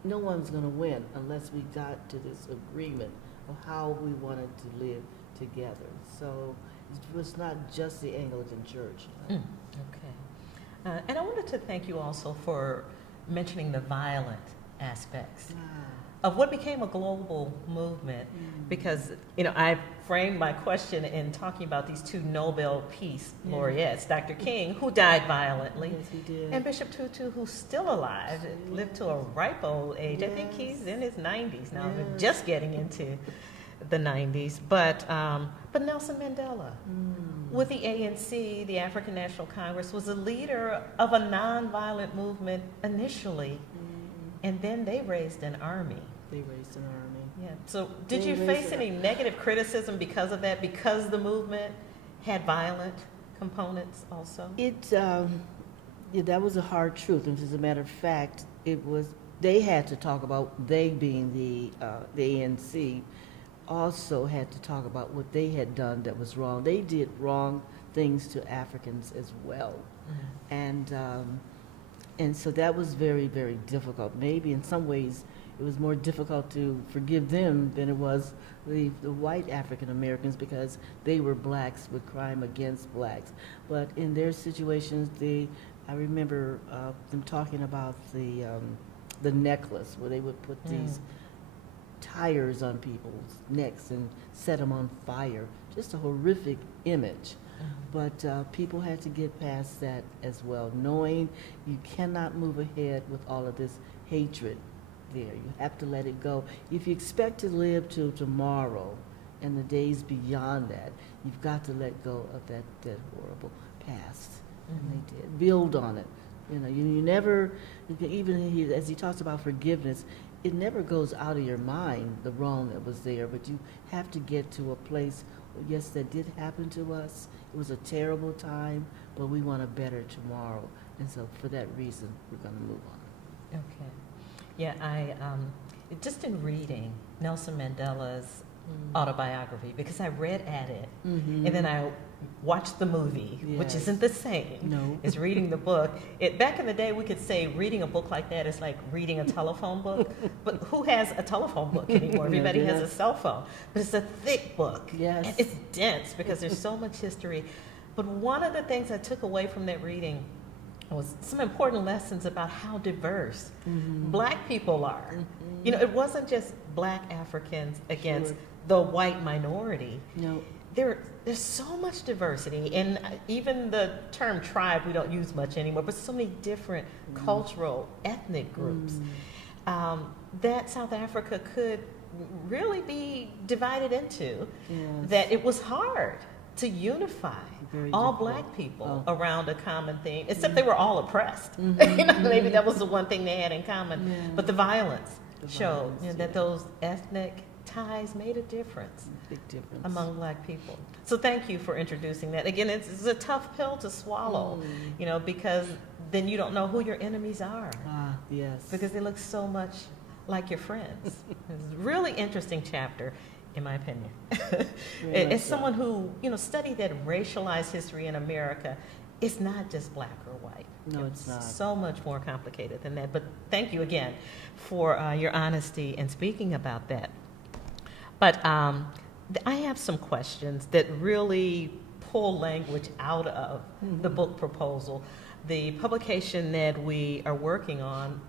no one was going to win unless we got to this agreement of how we wanted to live together. So it was not just the Anglican Church. Okay. And I wanted to thank you also for mentioning the violent aspects of what became a global movement, because I framed my question in talking about these two Nobel Peace laureates, Dr. King, who died violently, yes, he did, and Bishop Tutu, who's still alive, lived to a ripe old age. I think he's in his 90s now, just getting into the 90s. But Nelson Mandela, with the ANC, the African National Congress, was a leader of a nonviolent movement initially. and then they raised an army. They raised an army. Yeah. So did They you raised face an any negative criticism because of that, because the movement had violent components also? Yeah, that was a hard truth. And as a matter of fact, they had to talk about, they being the ANC, also had to talk about what they had done that was wrong. They did wrong things to Africans as well. And so that was very, very difficult. Maybe in some ways it was more difficult to forgive them than it was the white African Americans, because they were blacks with crime against blacks. But in their situations, I remember them talking about the necklace, where they would put these tires on people's necks and set them on fire. Just a horrific image. But people had to get past that as well, knowing you cannot move ahead with all of this hatred there. You have to let it go. If you expect to live till tomorrow and the days beyond that, you've got to let go of that horrible past. And they did. Build on it. You know, you never, even as he talks about forgiveness, it never goes out of your mind, the wrong that was there, but you have to get to a place, yes, that did happen to us. It was a terrible time, but we want a better tomorrow. And so for that reason, we're going to move on. Okay. Yeah, I just in reading Nelson Mandela's autobiography, because I read at it, and then I watched the movie, which isn't the same as reading the book. Back in the day, we could say reading a book like that is like reading a telephone book, but who has a telephone book anymore? Everybody has a cell phone, but it's a thick book. Yes. And it's dense because there's so much history. But one of the things I took away from that reading was some important lessons about how diverse black people are. You know, it wasn't just black Africans against the white minority. No. There's so much diversity, and even the term tribe we don't use much anymore, but so many different cultural, ethnic groups that South Africa could really be divided into, that it was hard to unify all black people around a common theme, except they were all oppressed. You know, maybe that was the one thing they had in common. But the violence showed that those ethnic ties made a difference, big difference among black people. So thank you for introducing that. Again, it's a tough pill to swallow, you know, because then you don't know who your enemies are. Yes. Because they look so much like your friends. It's a really interesting chapter, in my opinion. As someone who, you know, studied that racialized history in America, it's not just black or white. No, it's not. So much more complicated than that. But thank you again for your honesty in speaking about that. But I have some questions that really pull language out of the book proposal. The publication that we are working on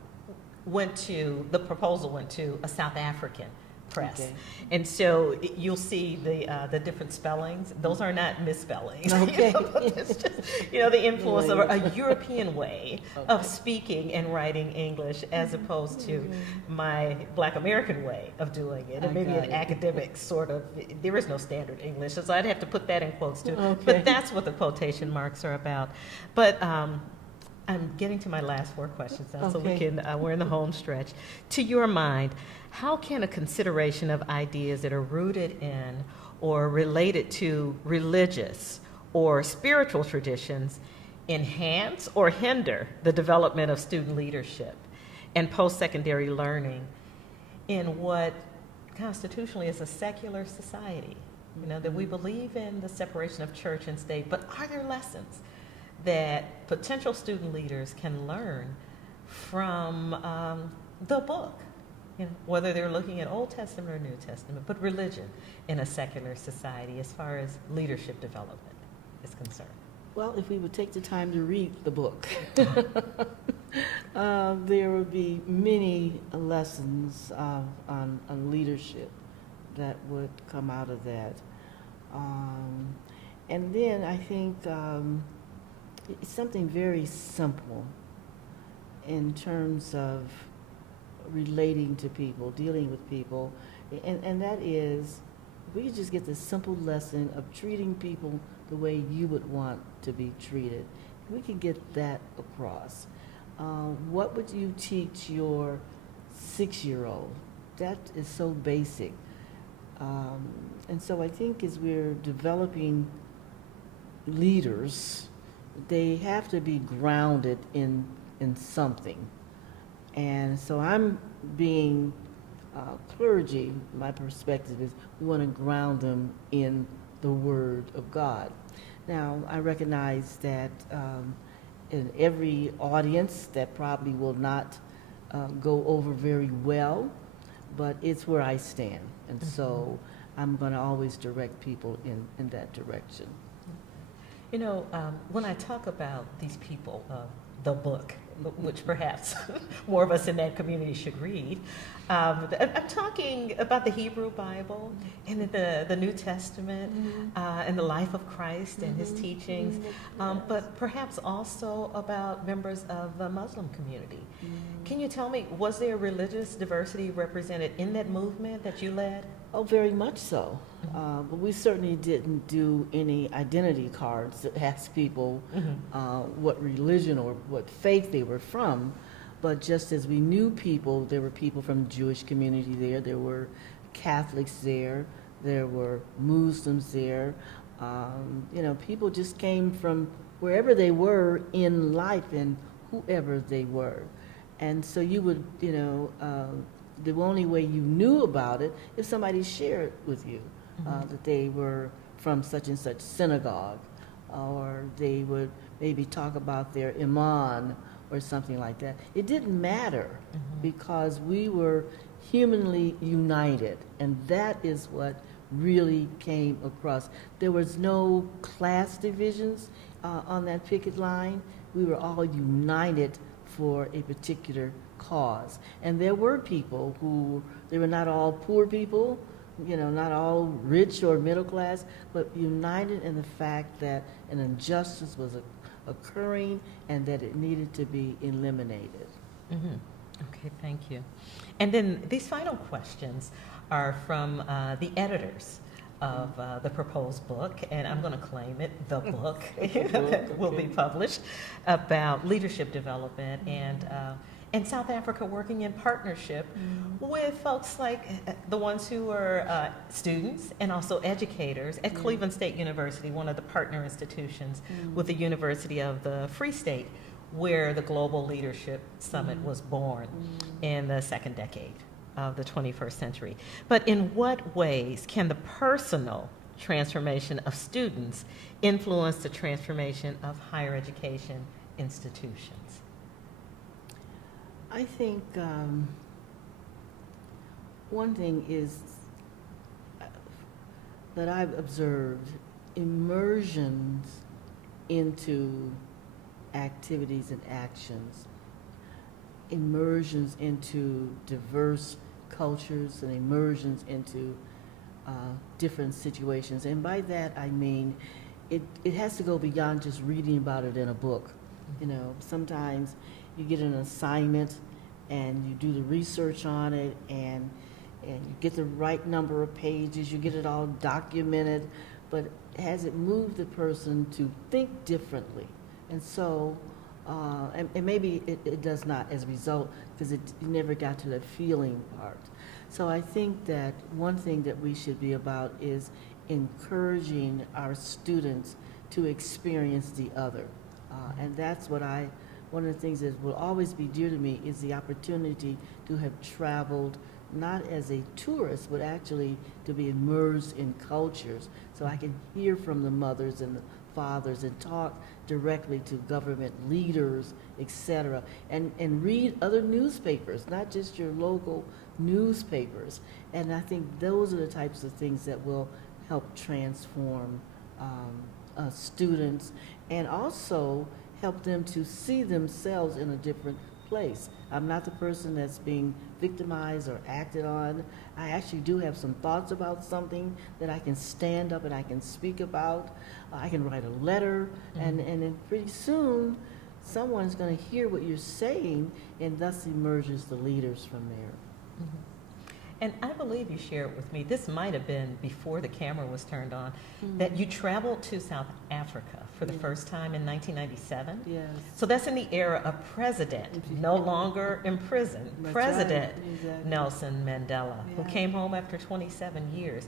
the proposal went to a South African press. Okay. And so you'll see the different spellings. Those are not misspellings. Okay. It's just, you know, the influence of a European way of speaking and writing English as opposed to my Black American way of doing it. And maybe an academic sort of, there is no standard English, so I'd have to put that in quotes too. Okay. But that's what the quotation marks are about. But I'm getting to my last 4 questions now, so we can, we're in the home stretch. To your mind, how can a consideration of ideas that are rooted in or related to religious or spiritual traditions enhance or hinder the development of student leadership and post-secondary learning in what constitutionally is a secular society? You know, that we believe in the separation of church and state, but are there lessons that potential student leaders can learn from the book? You know, whether they're looking at Old Testament or New Testament, but religion in a secular society as far as leadership development is concerned. Well, if we would take the time to read the book, there would be many lessons on leadership that would come out of that. And then I think it's something very simple in terms of relating to people, dealing with people, and that is, we could just get the simple lesson of treating people the way you would want to be treated. We can get that across. What would you teach your 6-year-old. That is so basic. And so I think as we're developing leaders, they have to be grounded in something. And so I'm being clergy, my perspective is we want to ground them in the Word of God. Now, I recognize that in every audience that probably will not go over very well, but it's where I stand. And so I'm going to always direct people in that direction. You know, when I talk about these people, the book, which perhaps more of us in that community should read, I'm talking about the Hebrew Bible and the New Testament and the life of Christ and his teachings, but perhaps also about members of the Muslim community. Can you tell me, was there religious diversity represented in that movement that you led? Oh, very much so. But we certainly didn't do any identity cards that asked people what religion or what faith they were from. But just as we knew people, there were people from the Jewish community there were Catholics there were Muslims there. You know, people just came from wherever they were in life and whoever they were. And so you would, you know, the only way you knew about it if somebody shared with you that they were from such and such synagogue, or they would maybe talk about their imam or something like that. It didn't matter because we were humanly united, and that is what really came across. There was no class divisions on that picket line. We were all united for a particular cause. And there were people who, they were not all poor people, you know, not all rich or middle class, but united in the fact that an injustice was occurring and that it needed to be eliminated. Okay, thank you. And then these final questions are from the editors of the proposed book, and I'm going to claim it, the book that will be published, about leadership development and South Africa working in partnership with folks like the ones who are students and also educators at Cleveland State University, one of the partner institutions with the University of the Free State, where the Global Leadership Summit was born in the second decade of the 21st century. But in what ways can the personal transformation of students influence the transformation of higher education institutions? I think one thing is that I've observed immersions into activities and actions, immersions into diverse cultures and immersions into different situations. And by that I mean it has to go beyond just reading about it in a book. You know, sometimes you get an assignment and you do the research on it and you get the right number of pages, you get it all documented, but has it moved the person to think differently? And so, and maybe it does not as a result, because it never got to that feeling part. So I think that one thing that we should be about is encouraging our students to experience the other. And that's what one of the things that will always be dear to me is the opportunity to have traveled, not as a tourist, but actually to be immersed in cultures, so I can hear from the mothers and the fathers and talk directly to government leaders, etc., and read other newspapers, not just your local newspapers. And I think those are the types of things that will help transform students and also help them to see themselves in a different place. I'm not the person that's being victimized or acted on. I actually do have some thoughts about something that I can stand up and I can speak about. I can write a letter, and then pretty soon someone's going to hear what you're saying, and thus emerges the leaders from there. And I believe you shared with me, this might have been before the camera was turned on, that you traveled to South Africa for the first time in 1997. Yes. So that's in the era of President, no longer in prison, That's President right. Exactly. Nelson Mandela, who Yeah. came home after 27 years.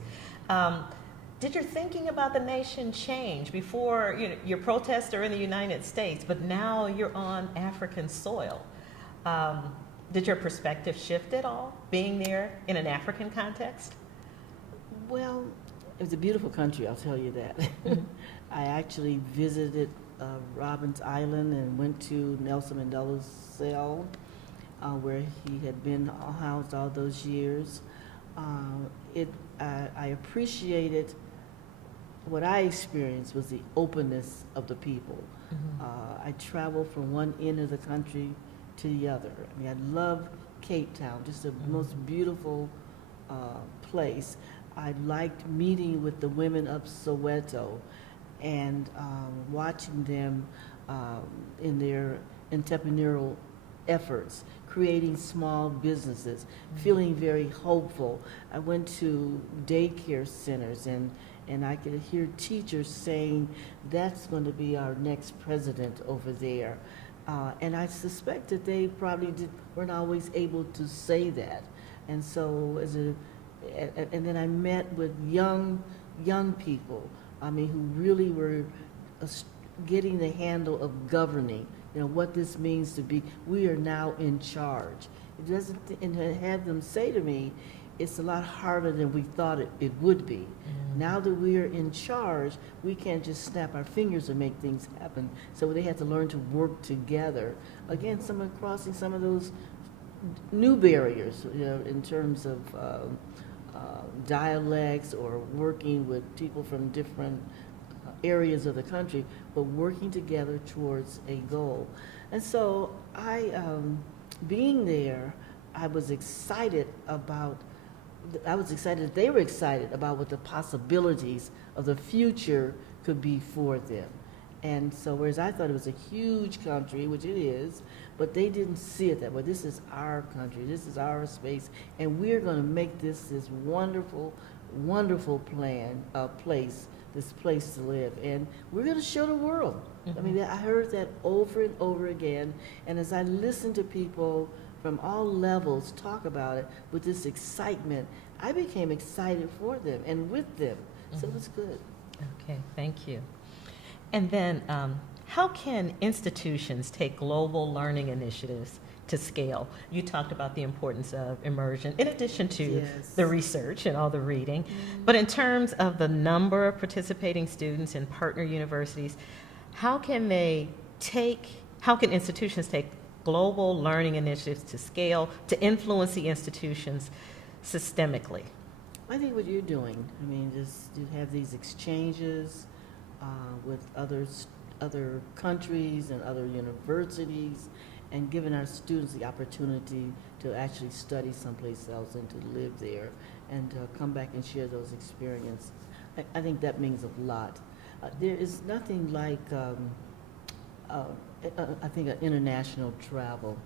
Did your thinking about the nation change before your protests are in the United States, but now you're on African soil? Did your perspective shift at all, being there in an African context? Well, it was a beautiful country, I'll tell you that. I actually visited Robben's Island and went to Nelson Mandela's cell where he had been housed all those years. I appreciated what I experienced was the openness of the people. I traveled from one end of the country to the other. I mean, I love Cape Town, just the most beautiful place. I liked meeting with the women of Soweto and watching them in their entrepreneurial efforts, creating small businesses, feeling very hopeful. I went to daycare centers and I could hear teachers saying, that's going to be our next president over there. And I suspect that they probably weren't always able to say that. And so, and then I met with young people, I mean, who really were getting the handle of governing, what this means to be, we are now in charge. It doesn't, and to have them say to me, it's a lot harder than we thought it would be. Now that we are in charge, we can't just snap our fingers and make things happen. So they have to learn to work together. Again, crossing some of those new barriers, in terms of dialects or working with people from different areas of the country, but working together towards a goal. And so being there, I was excited that they were excited about what the possibilities of the future could be for them. And so, whereas I thought it was a huge country, which it is, but they didn't see it that way. This is our country, this is our space, and we're going to make this wonderful, wonderful this place to live. And we're going to show the world. I mean, I heard that over and over again, and as I listened to people from all levels talk about it with this excitement, I became excited for them and with them. So it was good. Okay, thank you. And then, how can institutions take global learning initiatives to scale? You talked about the importance of immersion, in addition to the research and all the reading. But in terms of the number of participating students in partner universities, how can institutions take global learning initiatives to scale, to influence the institutions systemically? I think what you're doing, I mean, just to have these exchanges with other countries and other universities, and giving our students the opportunity to actually study someplace else and to live there and come back and share those experiences. I think that means a lot. There is nothing like, I think, an international travel.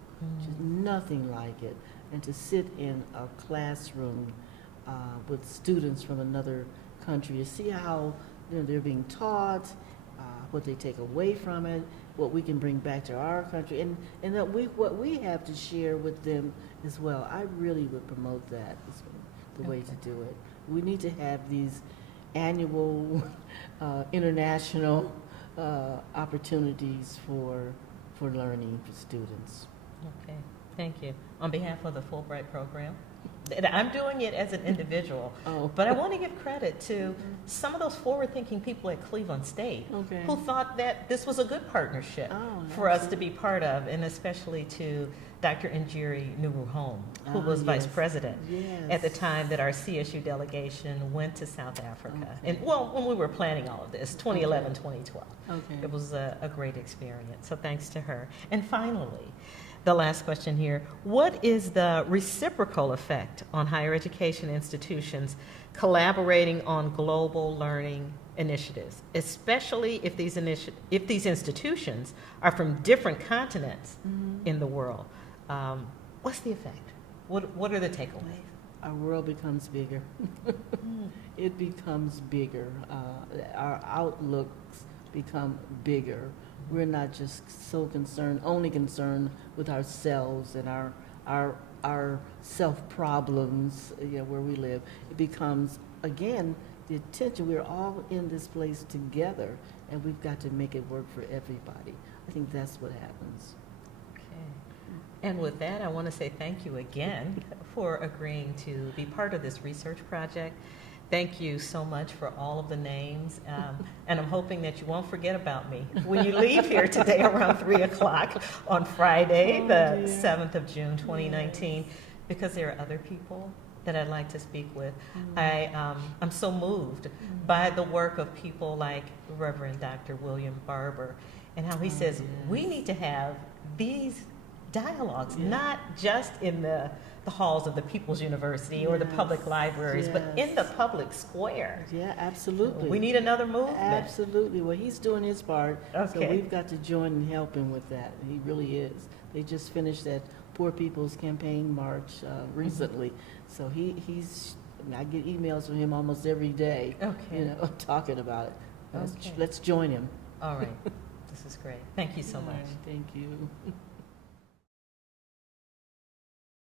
Just nothing like it. And to sit in a classroom with students from another country, to see how they're being taught, what they take away from it, what we can bring back to our country, and that what we have to share with them as well. I really would promote that as the way to do it. We need to have these annual international opportunities for learning for students. Okay, thank you. On behalf of the Fulbright program, I'm doing it as an individual, but I want to give credit to some of those forward-thinking people at Cleveland State who thought that this was a good partnership for us to be part of, and especially to Dr. Njeri Nuruhome, who was vice president at the time that our CSU delegation went to South Africa. And when we were planning all of this, 2011, 2012. It was a great experience, so thanks to her. And finally, the last question here, what is the reciprocal effect on higher education institutions collaborating on global learning initiatives, especially if these institutions are from different continents in the world? What's the effect? What are the takeaways? our world becomes bigger. It becomes bigger. Our outlooks become bigger. We're not just only concerned with ourselves and our self problems, where we live. It becomes, again, the attention. We're all in this place together, and we've got to make it work for everybody. I think that's what happens. And with that, I want to say thank you again for agreeing to be part of this research project. Thank you so much for all of the names, and I'm hoping that you won't forget about me when you leave here today around 3 o'clock on Friday, the 7th of June, 2019, because there are other people that I'd like to speak with. I'm so moved by the work of people like Reverend Dr. William Barber, and how he says we need to have these dialogues, not just in the halls of the People's University or the public libraries, but in the public square. Yeah, absolutely. We need another movement. Absolutely. Well, he's doing his part, so Okay. we've got to join and help him with that. He really is. They just finished that Poor People's Campaign March recently, so I get emails from him almost every day, Okay. talking about it. Okay. Let's join him. All right. This is great. Thank you so much. Thank you.